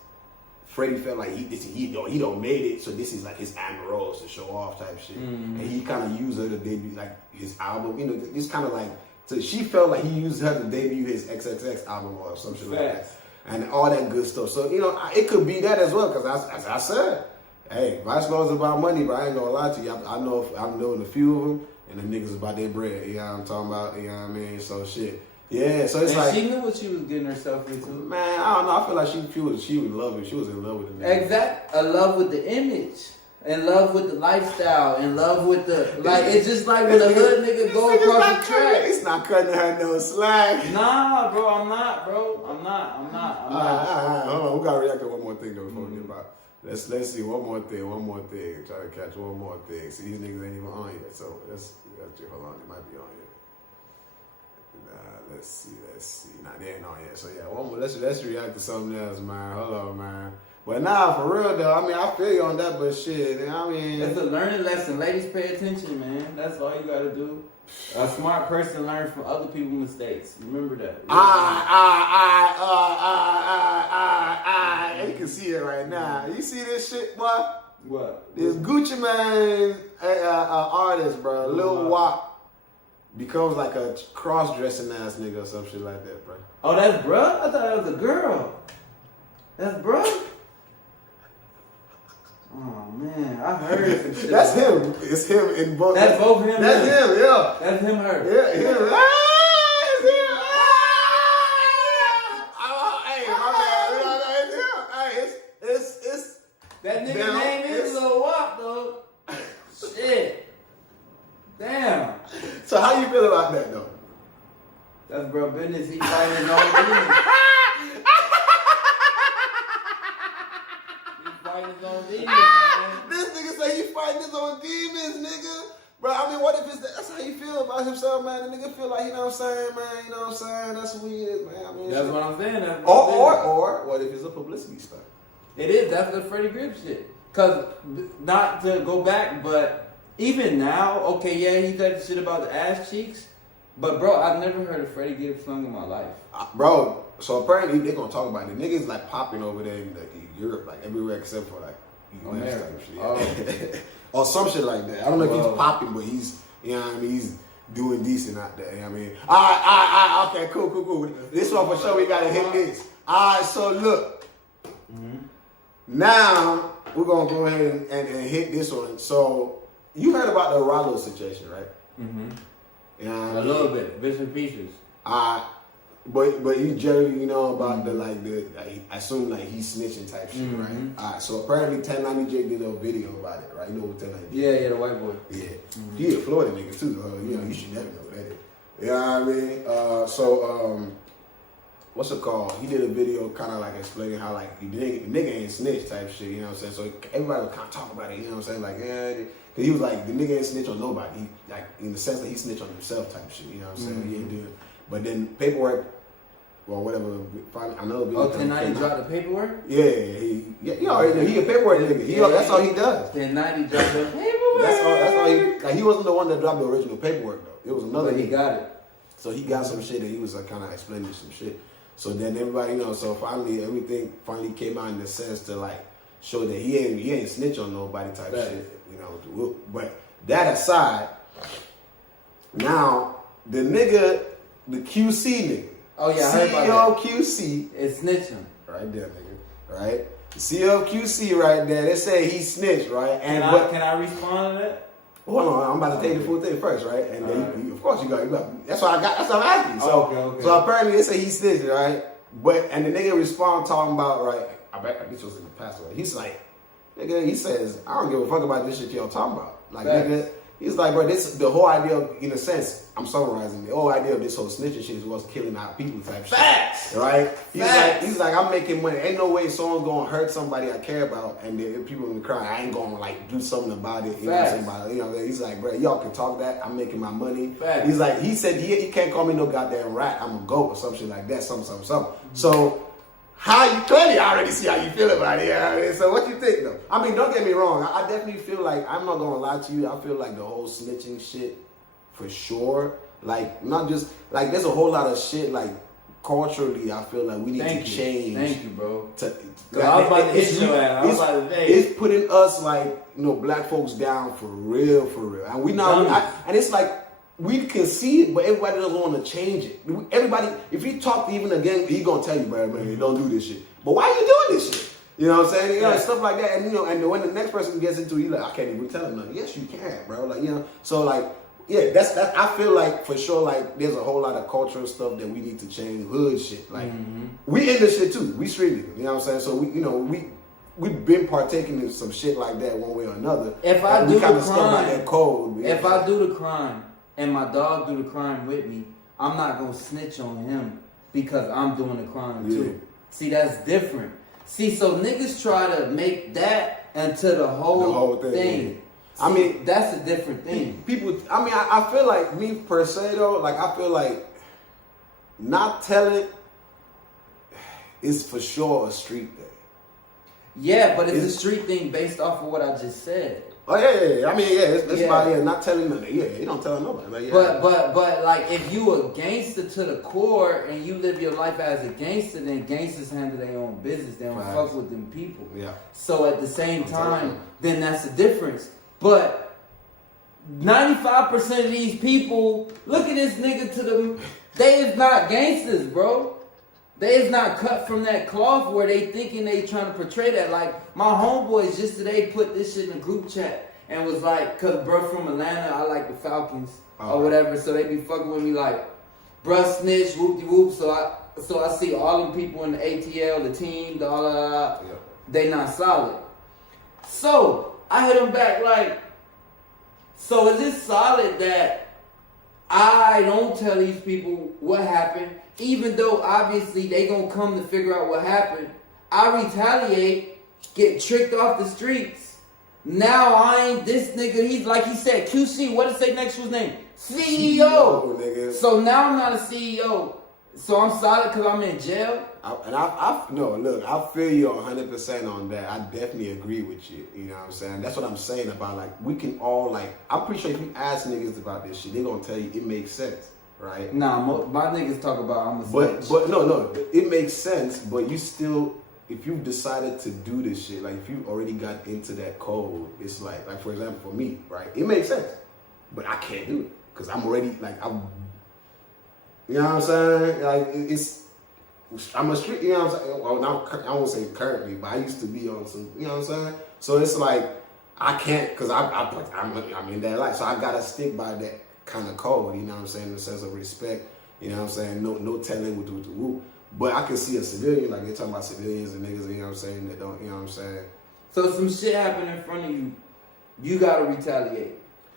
Freddie felt like he don't made it, so this is like his Amaros to show off type shit. And he kind of used her to debut like his album. You know, it's kind of like. So she felt like he used her to debut his XXX album or some shit like that, and all that good stuff. So you know, it could be that as well. Because as I said, hey, vice lords about money, but I ain't gonna lie to you. I know a few of them. And the niggas about their bread, you know what I'm talking about, you know what I mean? So shit. Yeah, so it's and like she knew what she was getting herself into. Man, I don't know, I feel like she was in love with the nigga. Exactly. In love with the image. In love with the lifestyle. In love with the it's just like when a hood nigga go across the track. It's not cutting her no slack. Nah, bro, I'm not, bro. I'm not. Alright, hold on, we gotta react to one more thing though before we get about. Let's see one more thing. Try to catch one more thing. See, these niggas ain't even on yet. So let's hold on. They might be on yet. Nah, let's see. Nah, they ain't on yet. So yeah, one more. Let's react to something else, man. Hold on, man. But nah, for real though. I mean, I feel you on that, but shit. I mean, it's a learning lesson. Ladies, pay attention, man. That's all you gotta do. A smart person learns from other people's mistakes. Remember that. You can see it right now. You see this shit, boy? What? This Gucci Mane artist, bro, Lil Wop, becomes like a cross-dressing ass nigga or some shit like that, bro. Oh, that's bruh? I thought that was a girl. That's bruh? Oh man, I heard some shit. That's him. It's him in both. That's both him. That's him. Yeah. That's him. Her. Yeah. Him. It's him. Hey, my bad. It's him. Hey, it's. That nigga name is Lil Wop though. Shit. Damn. So how you feel about that though? That's bro business. He fighting his own demons. His own demons, man. This nigga say he fighting his own demons, nigga. Bro, I mean, what if that's how you feel about himself, man? The nigga feel like, you know what I'm saying, man? You know what I'm saying? That's who he is, man. I mean, that's what I'm saying. Or what if it's a publicity stunt? It is. That's the Freddie Gibbs shit. Cause not to go back, but even now, okay, yeah, he said shit about the ass cheeks, but bro, I've never heard a Freddie Gibbs song in my life. Bro, so apparently they're gonna talk about it. The niggas like popping over there in Europe, like everywhere except for like US type shit. Or some shit like that. I don't know if he's popping, but he's, you know what I mean? doing decent out there. You know what I mean? All right, okay, cool. This one for sure, we gotta hit this. All right, so look. Now, we're gonna go ahead and hit this one. So, you heard about the Rollo situation, right? You know what I mean? A little bit, bits and pieces. But you generally know about I assume like he's snitching type shit, right? Alright, so apparently 1090 J did a video about it, right? You know what 1090 J? Yeah, the white boy. Yeah. He a Florida nigga too, you know, you should never know that. You know what I mean? What's it called? He did a video kind of like explaining how like the nigga ain't snitch type shit, you know what I'm saying? So everybody was kind of talking about it, you know what I'm saying? Like, cause he was like, the nigga ain't snitch on nobody. He, like, in the sense that he snitch on himself type shit, you know what I'm saying? He ain't doing it. But then paperwork, or whatever, another video. 1090 dropped the paperwork? Yeah, he a paperwork nigga. That's all he does. 1090 dropped the paperwork. That's all he, like, he wasn't the one that dropped the original paperwork though. It was another But he nigga. got it. So he got some shit that he was kind of explaining some shit. So then everybody, you know, so finally everything finally came out in the sense to like show that he ain't snitch on nobody type shit, you know. But that aside, now the nigga, the QC nigga. Oh yeah, I heard about that. CEO QC. It's snitching. Right there, nigga. Right? CEO QC right there. They say he snitched, right? Can I respond to that? Hold on, I'm about to take the full thing first, right? And then of course you got. That's what I'm asking. So, okay. So apparently they say he snitched, right? And the nigga respond talking about, right? I bet this was in the past. Right? He's like, nigga, he says, I don't give a fuck about this shit y'all talking about. Like, nigga, he's like, bro, this the whole idea of, in a sense, I'm summarizing, the whole idea of this whole snitching shit is what's killing our people type shit. Facts! Right? He's like, I'm making money. Ain't no way someone's gonna hurt somebody I care about and then people gonna cry. I ain't gonna like do something about it. You know, he's like, bro, y'all can talk that. I'm making my money. Facts. He's like, he said he can't call me no goddamn rat. I'm a goat or some shit like that. Something. So how you clearly I already see how you feel about it. You know what I mean? So what you think though? I mean, don't get me wrong. I definitely feel like, I'm not gonna lie to you, I feel like the whole snitching shit for sure. Like, not just, like, there's a whole lot of shit, like, culturally, I feel like we need to change. Thank you, bro. I was about to hit your ass. I was about to say. It's putting us, like, you know, black folks down for real. And we not, and it's like, we can see it, but everybody doesn't want to change it. Everybody, if you talk to even again, he gonna tell you, bro, man, don't do this shit. But why are you doing this shit? You know what I'm saying? You know, stuff like that. And, you know, and when the next person gets into it, you're like, I can't even tell him nothing. Yes, you can, bro. Like, you know, so, like, yeah, that's I feel like for sure like there's a whole lot of cultural stuff that we need to change, hood shit. Like we in this shit too. We street niggas, you know what I'm saying? So we've been partaking in some shit like that one way or another. If I do the crime, that code, if I do the crime and my dog do the crime with me, I'm not gonna snitch on him because I'm doing the crime too. See, that's different. See, so niggas try to make that into the whole thing. See, I mean, that's a different thing. People, I mean, I feel like me per se though, like I feel like not telling is for sure a street thing. Yeah, but it's a street thing based off of what I just said. Oh yeah. I mean, it's about not telling them. Yeah, you don't tell nobody. Like, yeah. But like if you a gangster to the core and you live your life as a gangster, then gangsters handle their own business. They don't fuck with them people. Yeah. So at the same time, then that's the difference. But 95% of these people, look at this nigga to them. They is not gangsters, bro. They is not cut from that cloth where they thinking they trying to portray that. Like, my homeboys just today put this shit in a group chat and was like, cause bro from Atlanta, I like the Falcons or whatever. So they be fucking with me like, bruh snitch, whoop-de-whoop. So I see all them people in the ATL, the team, they not solid. So I hit them back like, so is it solid that I don't tell these people what happened, even though obviously they gonna come to figure out what happened? I retaliate, get tricked off the streets. Now I ain't this nigga. He's like he said, QC. What did say next to his name? CEO. Nigga. So now I'm not a CEO. So I'm solid because I'm in jail. I feel you 100% on that. I definitely agree with you. You know what I'm saying? That's what I'm saying about like we can all like. I'm pretty sure if you ask niggas about this shit, they gonna tell you it makes sense, right? Nah, my niggas talk about I'm a snitch. But no, it makes sense. But you still, if you decided to do this shit, like if you already got into that code, it's like for example for me, right? It makes sense, but I can't do it. because I'm already like you know what I'm saying? Like I'm a street, you know what I'm saying? Well, now I won't say currently, but I used to be on some, you know what I'm saying? So it's like I can't, because I'm in that life, so I gotta stick by that kind of code, you know what I'm saying? In the sense of respect, you know what I'm saying? No telling what to woo. But I can see a civilian, like they're talking about civilians and niggas, you know what I'm saying, that don't, you know what I'm saying? So some shit happened in front of you, you gotta retaliate.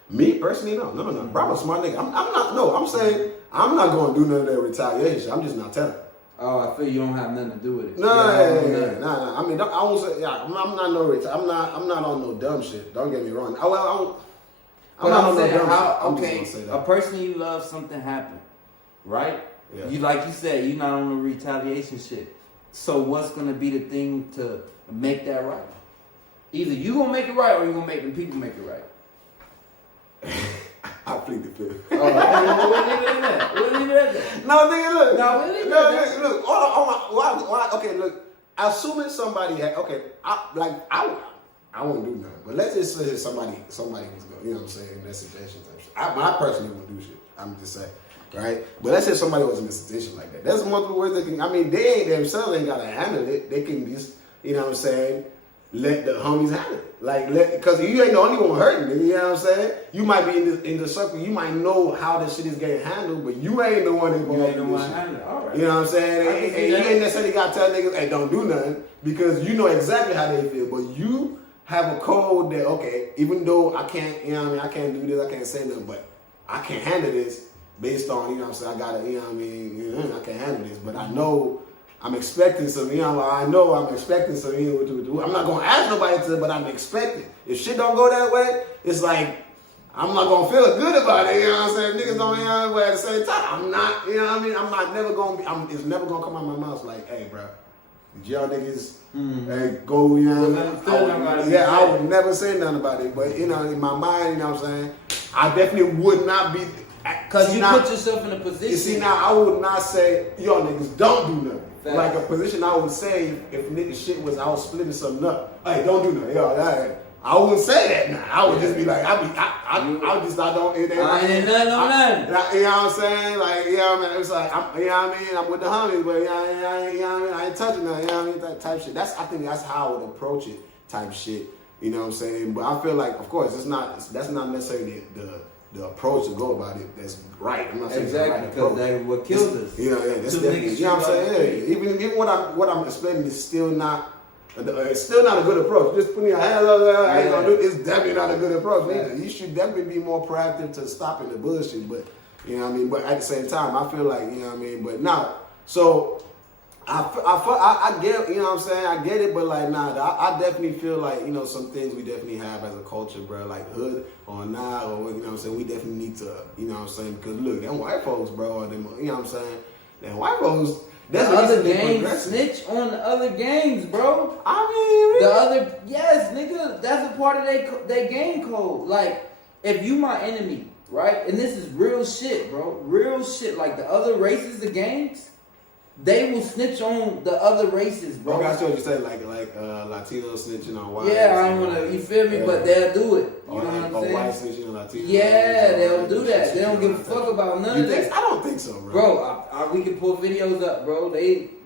Me personally, no. Bro, I'm a smart nigga. I'm saying I'm not gonna do none of that retaliation. I'm just not telling. Oh, I feel you don't have nothing to do with it. Nah. I mean, I won't say. Yeah, I'm not I'm not on no dumb shit. Don't get me wrong. I'm not on no dumb shit. A person you love, something happened, right? Yeah. You said, you're not on the retaliation shit. So what's gonna be the thing to make that right? Either you gonna make it right, or you gonna make the people make it right. I plead the fifth. Oh, we'll leave it at that. No, nigga, look. No, we'll leave it at that. Look. Why? Okay, look. Assuming somebody had, okay, I won't do nothing. But let's just say somebody was going, you know what I'm saying, in that situation type shit. I personally won't do shit. I'm just saying, right? But let's say somebody was in a situation like that. There's multiple ways they can. I mean, they themselves ain't gotta handle it. They can just, you know what I'm saying, let the homies handle it. Because you ain't the only one hurting it, you know what I'm saying? You might be in the circle, you might know how this shit is getting handled, but you ain't the one involved in this shit. All right. You know what I'm saying? And you ain't necessarily got to tell niggas, hey, don't do nothing, because you know exactly how they feel. But you have a code that, okay, even though I can't, you know what I mean, I can't do this, I can't say nothing, but I can handle this based on, you know what I'm saying, I gotta, you know what I mean, I can handle this, but I know I'm expecting some, you know, I'm expecting some, you know, I'm not going to ask nobody to, but I'm expecting. If shit don't go that way, it's like, I'm not going to feel good about it, you know what I'm saying? Niggas don't, you know, but at the same time, I'm not, you know what I mean? I'm not never going to be, it's never going to come out of my mouth like, hey, bro, did y'all niggas hey, go, you know what I mean? I would never say nothing about it, but, you know, in my mind, you know what I'm saying? I definitely would not be. Because you put yourself in a position. You see, now I would not say, yo, niggas, don't do nothing. Like a position I would say if nigga shit was, I was splitting something up. Hey, don't do nothing. Yo, I wouldn't say that now. I would just be like, I don't, it ain't I ain't nothing on nothing. You know what I'm saying? Like, you know what I mean? It's like, you know what I mean? I'm with the homies, but you know what I mean? I ain't touching nothing. You know what I mean? That type shit. I think that's how I would approach it type shit. You know what I'm saying? But I feel like, of course, that's not necessarily the approach to go about it that's right. I'm not saying exactly, because that's what kills us. You know, that's definitely, you know what I'm saying? Yeah, even what I'm explaining is still not a good approach. Just putting your hands up there, I ain't gonna do it. It's definitely not a good approach. Yeah. You should definitely be more proactive to stopping the bullshit. But you know what I mean. But at the same time, I feel like, you know what I mean. But now, so I get, you know what I'm saying, I get it, but like, nah, I definitely feel like, you know, some things we definitely have as a culture, bro, like hood or not, or, you know what I'm saying, we definitely need to, you know what I'm saying, because look, them white folks, bro, them, you know what I'm saying, them white folks, that's the other gangs snitch on the other gangs, bro. I mean, really? The other, yes, nigga, that's a part of their gang code. Like, if you my enemy, right, and this is real shit, bro, real shit, like the other races, the gangs, they will snitch on the other races, bro. Okay, I see what you said, like Latinos snitching on white. Yeah, I don't want to, you feel me? Yeah. But they'll do it. You know what I'm saying? White snitching on Latinos. Yeah, they'll do that. They don't give a fuck about none of that. I don't think so, bro. Bro, we can pull videos up, bro.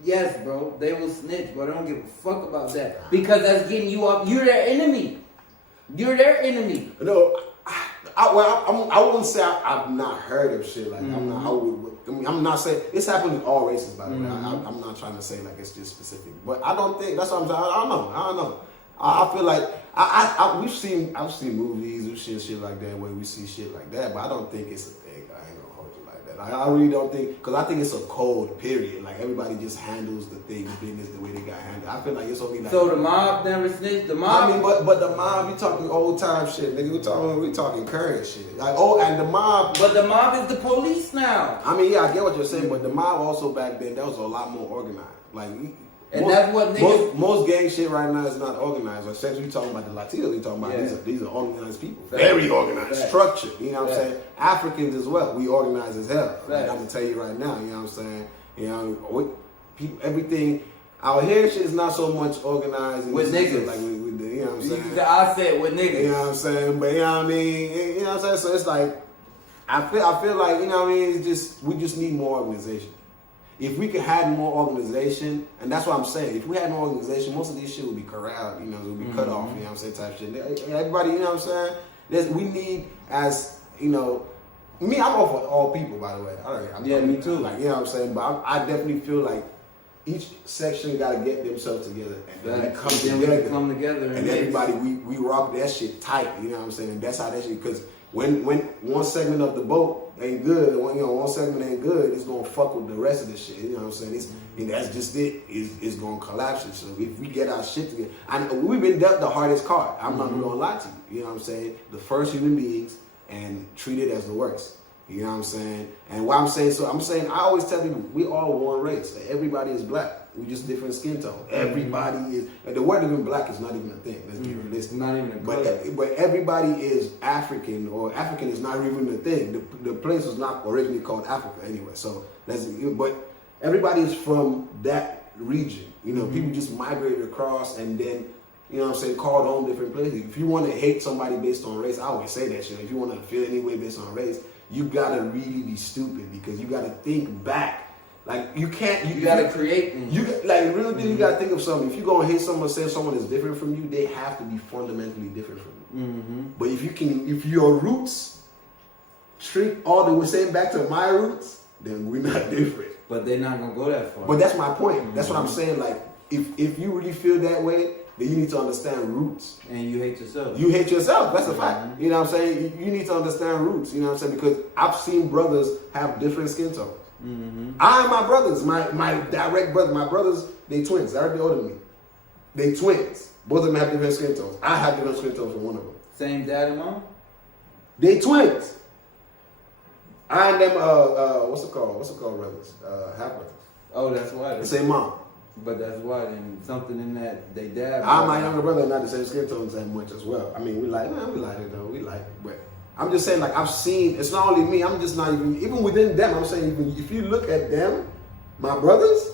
Yes, bro. They will snitch, but they don't give a fuck about that. Because that's getting you up. You're their enemy. You're their enemy. No, I wouldn't say I've not heard of shit like that. I'm not saying it's happened in all races, by the way. I'm not trying to say like it's just specific, but I don't think that's what I'm saying. I don't know. I feel like I've seen movies, we've seen shit like that where we see shit like that, but I don't think it's a thing. I ain't gonna hold you like that. I really don't think, because I think it's a code. Period. Like everybody just handles the business the way they got handled. I feel like it's only like. So the mob never snitched. The mob. I mean, but the mob, we talking old time shit, nigga. We talking current shit. Like and the mob. But the mob is the police now. I mean, yeah, I get what you're saying, but the mob also back then that was a lot more organized. Like. That's what niggas. Most gang shit right now is not organized. Essentially, we talking about the Latinos. We talking about these are organized people, very organized, structured. You know what I'm saying? Africans as well. We organized as hell. Like, I'm gonna tell you right now. You know what I'm saying? You know, people, everything out here, shit is not so much organized. With niggas, like with the, you know what I'm saying? I said with niggas. You know what I'm saying? But you know what I mean? You know what I'm saying? So it's like. I feel like, you know what I mean, it's just, we just need more organization. If we could have more organization, and that's what I'm saying, if we had more organization, most of these shit would be corralled, you know, it would be cut off, you know what I'm saying, type shit. Everybody, you know what I'm saying? We need, as, you know, me, I'm all for all people, by the way. Me too. Like, you know what I'm saying? But I definitely feel like each section got to get themselves together and then we come together. And everybody, we rock that shit tight, you know what I'm saying? And that's how that shit, because when one segment of the boat ain't good, one segment ain't good, it's gonna fuck with the rest of the shit. You know what I'm saying? That's just it. It's gonna collapse it. So if we get our shit together, we've been dealt the hardest card. I'm not gonna lie to you. You know what I'm saying? The first human beings and treated as the worst. You know what I'm saying? And why I'm saying, I always tell people, we all one race. Everybody is black. We just different skin tone. Everybody is, and the word even black is not even a thing. Let's be realistic. Not even a color. But everybody is African, or African is not even a thing. The place was not originally called Africa anyway. So but everybody is from that region. You know, people just migrated across and then, you know what I'm saying, called home different places. If you want to hate somebody based on race, I always say that shit. If you want to feel any way based on race, you gotta really be stupid, because you gotta think back. Like, you can't. You gotta create. Like, real deal, you gotta think of something. If you're gonna hate someone, say someone is different from you, they have to be fundamentally different from you. But if your roots treat all the same back to my roots, then we're not different. But they're not gonna go that far. But that's my point. That's what I'm saying. Like, if you really feel that way, then you need to understand roots. And you hate yourself. You hate yourself. That's a fact. You know what I'm saying? You need to understand roots. You know what I'm saying? Because I've seen brothers have different skin tones. I and my brothers, my direct brothers, my brothers, they twins. They're older than me. They twins. Both of them have different skin tones. I have different skin tones from one of them. Same dad and mom? They twins. I and them, what's it called, brothers? Half brothers. Oh, that's why. The same mom. But that's why, then something in that they dad. I and my younger brother are not the same skin tones that much as well. I mean, we like it though. We like it, but I'm just saying, like, I've seen, it's not only me, I'm just not even within them, I'm saying, even if you look at them, my brothers,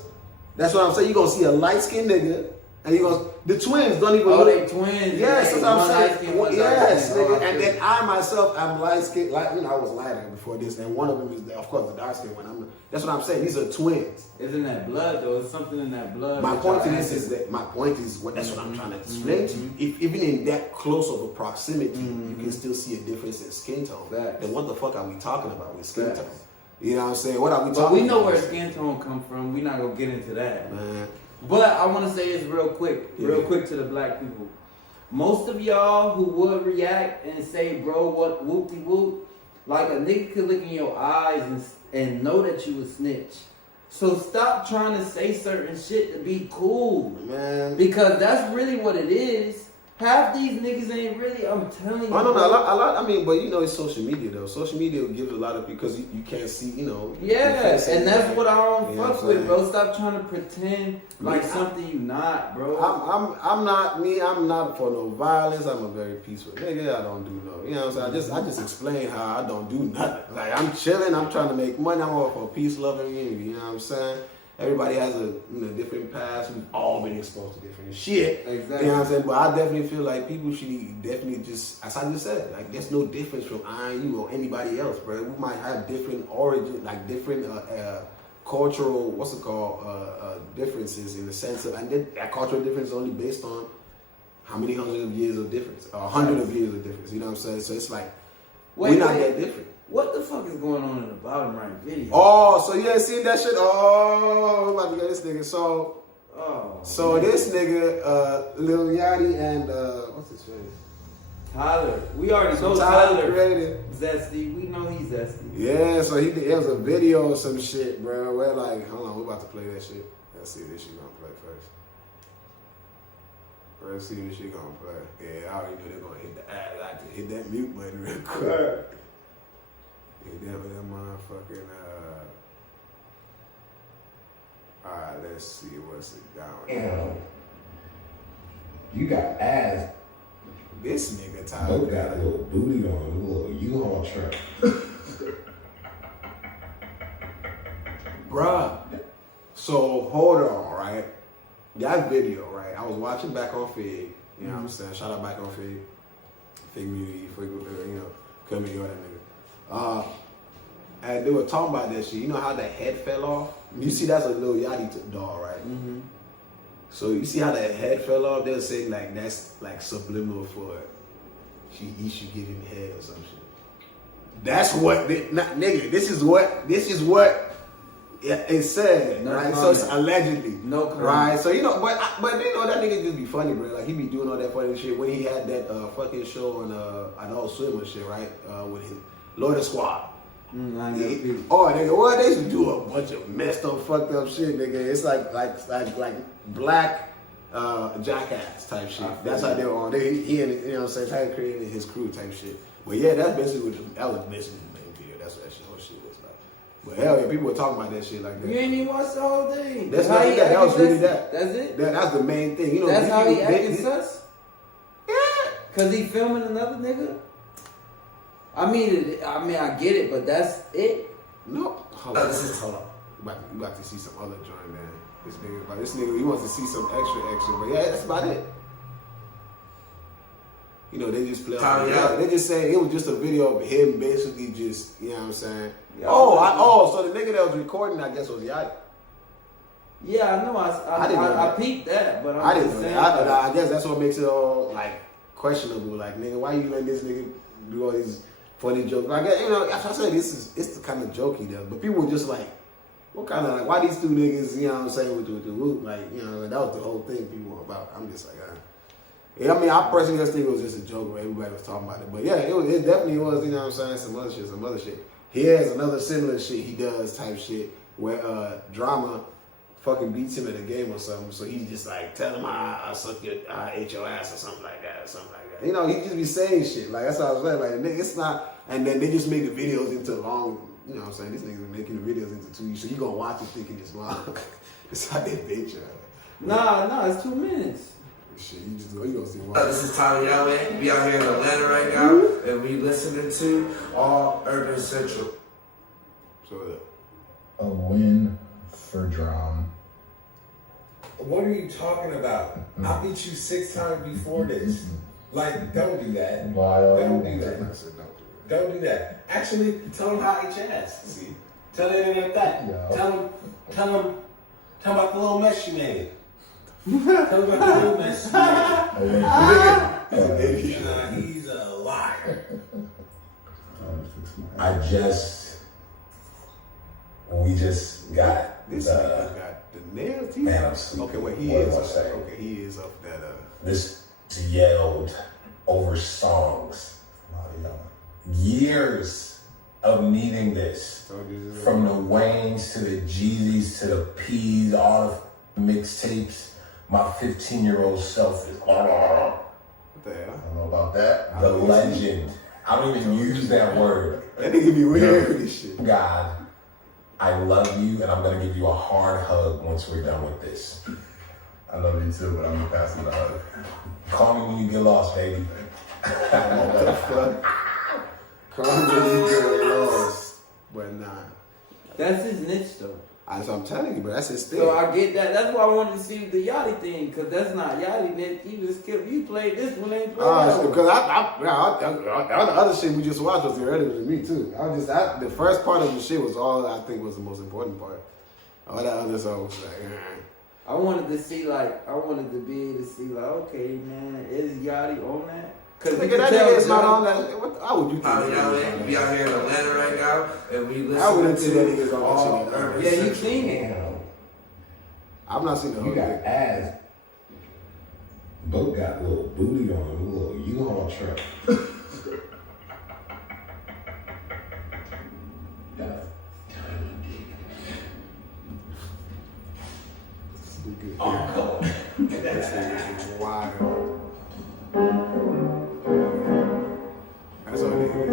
that's what I'm saying, you're going to see a light-skinned nigga, and you're going to, the twins don't even look. they twins. Yes, that's what I'm saying. Yes, nigga. And then then I myself, I'm light-skinned, I was lighter before this, and one of them is, of course, the dark-skinned one. That's what I'm saying, these are twins. It's in that blood, though. It's something in that blood. My point is that that's what I'm trying to explain to you. If even in that close of a proximity, you can still see a difference in skin tone. Then what the fuck are we talking about with skin tone? You know what I'm saying? What are we talking about? But we know where skin tone come from. We're not gonna get into that, man. But I want to say this real quick to the black people. Most of y'all who would react and say, "Bro, what whoopie whoop," like a nigga could look in your eyes and know that you a snitch. So stop trying to say certain shit to be cool, man. Because that's really what it is. Half these niggas ain't really. I'm telling you. I don't know. A lot. I mean, but you know, it's social media though. Social media gives a lot of because you can't see. You know. Yeah, and that's what I don't fuck with, bro. Stop trying to pretend like something you not, bro. I'm not me. I'm not for no violence. I'm a very peaceful nigga. I don't do no. You know what I'm saying? I just explain how I don't do nothing. Like, I'm chilling. I'm trying to make money. I'm all for peace, love, and unity. You know what I'm saying? Everybody has a different past. We've all been exposed to different shit. Exactly. You know what I'm saying? But I definitely feel like people should definitely just, as I just said, like, there's no difference from I and you or anybody else, bro. We might have different origin, like different cultural, differences in the sense of, and that cultural difference is only based on how many hundreds of years of difference, or 100 of years of difference. You know what I'm saying? So it's like, we're not that different. What the fuck is going on in the bottom right video? Oh, so you ain't seen that shit? Oh, I'm about to get this nigga. So this nigga, Lil Yatchy and what's his face? Tyler. We already know Tyler created Zesty. We know he's Zesty. Yeah, so there was a video or some shit, bro. Where like, hold on, we're about to play that shit. Let's see if this shit gonna play first. Let's see if this shit gonna play. Yeah, I already knew they're gonna hit the ad. I like to hit that mute button real quick. That motherfucking alright, let's see what's it down. You got ass. This nigga Tyler got a little booty on a little U-Haul truck. Bruh. So hold on, right? That video, right? I was watching back on Fig. You know what I'm saying? Shout out back on Fig. Fig Beauty, Fig, you know, coming on that nigga. and they were talking about that shit. You know how the head fell off? You see, that's a Lil Yachty doll, right? Mm-hmm. So you see how that head fell off? They'll say like that's like subliminal for he should give him head or some shit. That's what nigga. This is what it said, No right? comment. So it's allegedly, No comment. right? So you know, but you know that nigga just be funny, bro. Like he be doing all that funny shit when he had that fucking show on Adult Swim and shit, right? With his Lord of Squad. Oh, nigga, what they should do a bunch of messed up, fucked up shit, nigga. It's like black jackass type shit. That's how they were on. He and you know what I'm saying, Tyler created his crew type shit. But yeah, that's basically that was basically the main video. That's what that whole shit was like. But hell yeah, people were talking about that shit like that. You ain't even watched the whole thing. That's not that. That was really that. That's it. That's the main thing. You know, that's how he acting sus. Yeah. Cause he filming another nigga. I mean, I get it, but that's it. No. Hold on. You about to see some other joint, man. This nigga, he wants to see some extra. But yeah, that's about it. You know, they just play. They just say it was just a video of him basically just, you know what I'm saying? Yeah, so the nigga that was recording, I guess, was Yachty. Yeah, I know. I peeped that, but I didn't know that. I guess that's what makes it all like questionable. Like, nigga, why you letting this nigga do all these funny jokes? Like, you know, as I said, it's the kind of joke he does. But people were just like, what kind of like, why these two niggas? You know what I'm saying? With the whoop, like, you know, that was the whole thing people were about. I'm just like, yeah, I mean, I personally just think it was just a joke where everybody was talking about it. But yeah, it definitely was, you know what I'm saying, some other shit. He has another similar shit he does type shit where Drama fucking beats him at a game or something. So he's just like, tell him I ate your ass or something like that. You know, he just be saying shit. Like, that's what I was saying. Like, nigga, it's not, and then they just make the videos into long, you know what I'm saying, these niggas are making the videos into 2 years. So you gonna watch it thinking it's long. It's how they bait you. Nah, it's 2 minutes. Shit, you gonna see why. This is Tommy Yahweh. We out here in Atlanta right now, and we listening to All Urban Central. So A win for Drum. What are you talking about? I beat you 6 times before this. Like, don't do that. Don't do that. Don't do that. Actually, tell him how I ate your ass. See? Tell it like that. Yeah. Tell him about the little mess you made. Tell him about the little mess you made. He's a liar. We just got this nigga got the nails. Man, I'm sleeping. Okay, wait, he is up that. This yelled over songs. Years of needing this. From the Waynes to the Jeezys to the P's, all the mixtapes. My 15-year-old self is. What the hell? I don't know about that. The legend. I don't even use that word. That nigga be weird with this shit. God, I love you, and I'm gonna give you a hard hug once we're done with this. I love you too, but I'm gonna pass the hug. Call me when you get lost, baby. What the fuck? Call me when you get lost. But nah. That's his niche though. I'm telling you, bro, that's his thing. So I get that. That's why I wanted to see the Yachty thing, because that's not Yachty niche. You played this one, ain't played that one. Because the other shit we just watched was irrelevant to me too. The first part of the shit was all I think was the most important part. All that other stuff was like, I wanted to be able to see okay, man, is Yachty on that? Cause nigga, that nigga is not on that. How would you think? We out here in Atlanta right now, and we I wouldn't listening say that to nigga's on All that shit. Urban Yeah, you Central. seen it. I've not seen the whole You got thing. ass. Both got a little booty on them, a little U-Haul truck. This nigga is wild. That's all nigga is.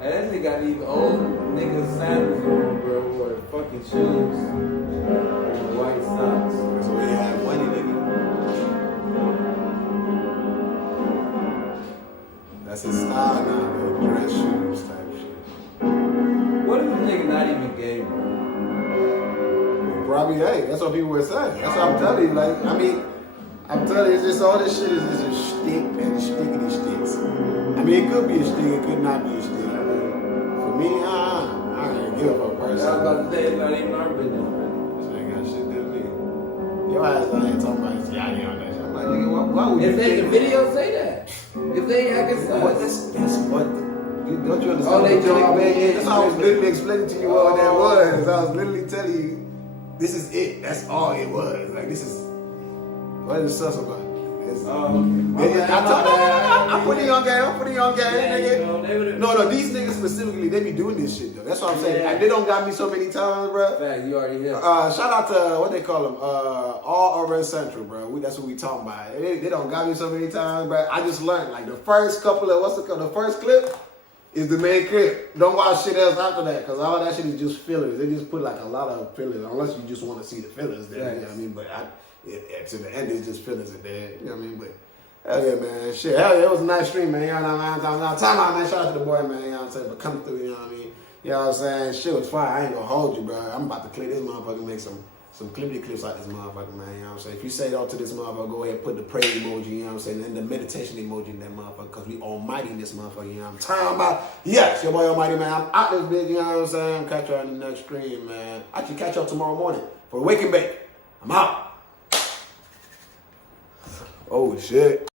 Hey, that nigga got these old niggas sandals on, bro, with fucking shoes and white socks. So we have money, nigga. That's his style now, man. Dress shoes type shit. What if the nigga not even gay, bro? Probably, hey, that's what people were saying. That's what I'm telling you. Like, I mean, I'm telling you, it's just all this shit is just a shtick and stickity sticks. I mean, it could be a stick, it could not be a stick. I mean, for me, I ain't give a person. I was about to say, it's not even our business. This ain't got shit to me. Your ass out here talking about yeah, I on that shit. I'm like, nigga, why would you? If they, the video say that. If they acting What? sus. That's what. Don't you understand? Oh, they what job, man. yeah, That's how I was literally explaining to you what that was. I was literally telling you, this is it. That's all it was. Like this is. What is sus about? I'm putting you on game. I'm putting you on game, nigga. No, these niggas specifically, they be doing this shit though. That's what I'm saying. Yeah. Like, they don't got me so many times, bro. Fact, you already here. Shout out to what they call them, All Urban Central, bro. That's what we talking about. They don't got me so many times, bro. I just learned like the first couple of the first clip is the main clip. Don't watch shit else after that, because all that shit is just fillers. They just put like a lot of fillers, unless you just want to see the fillers there. You know what I mean? But to the end, it's just fillers at there. You know what I mean? But hell yeah, man. Shit, hell yeah, it was a nice stream, man. You know what I mean? Time out, man. Shout out to the boy, man. You know what I'm saying? But come through, you know what I mean? You know what I'm saying? Shit was fire. I ain't gonna hold you, bro. I'm about to clear this motherfucker and make some clippity clips like this motherfucker, man. You know what I'm saying? If you say it all to this motherfucker, go ahead and put the praise emoji, you know what I'm saying? And the meditation emoji in that motherfucker, because we almighty in this motherfucker, you know what I'm talking about? Yes, your boy Almighty, man. I'm out this bitch, you know what I'm saying? Catch y'all in the next stream, man. Actually, catch y'all tomorrow morning for Wake and Bake. I'm out. Oh, shit.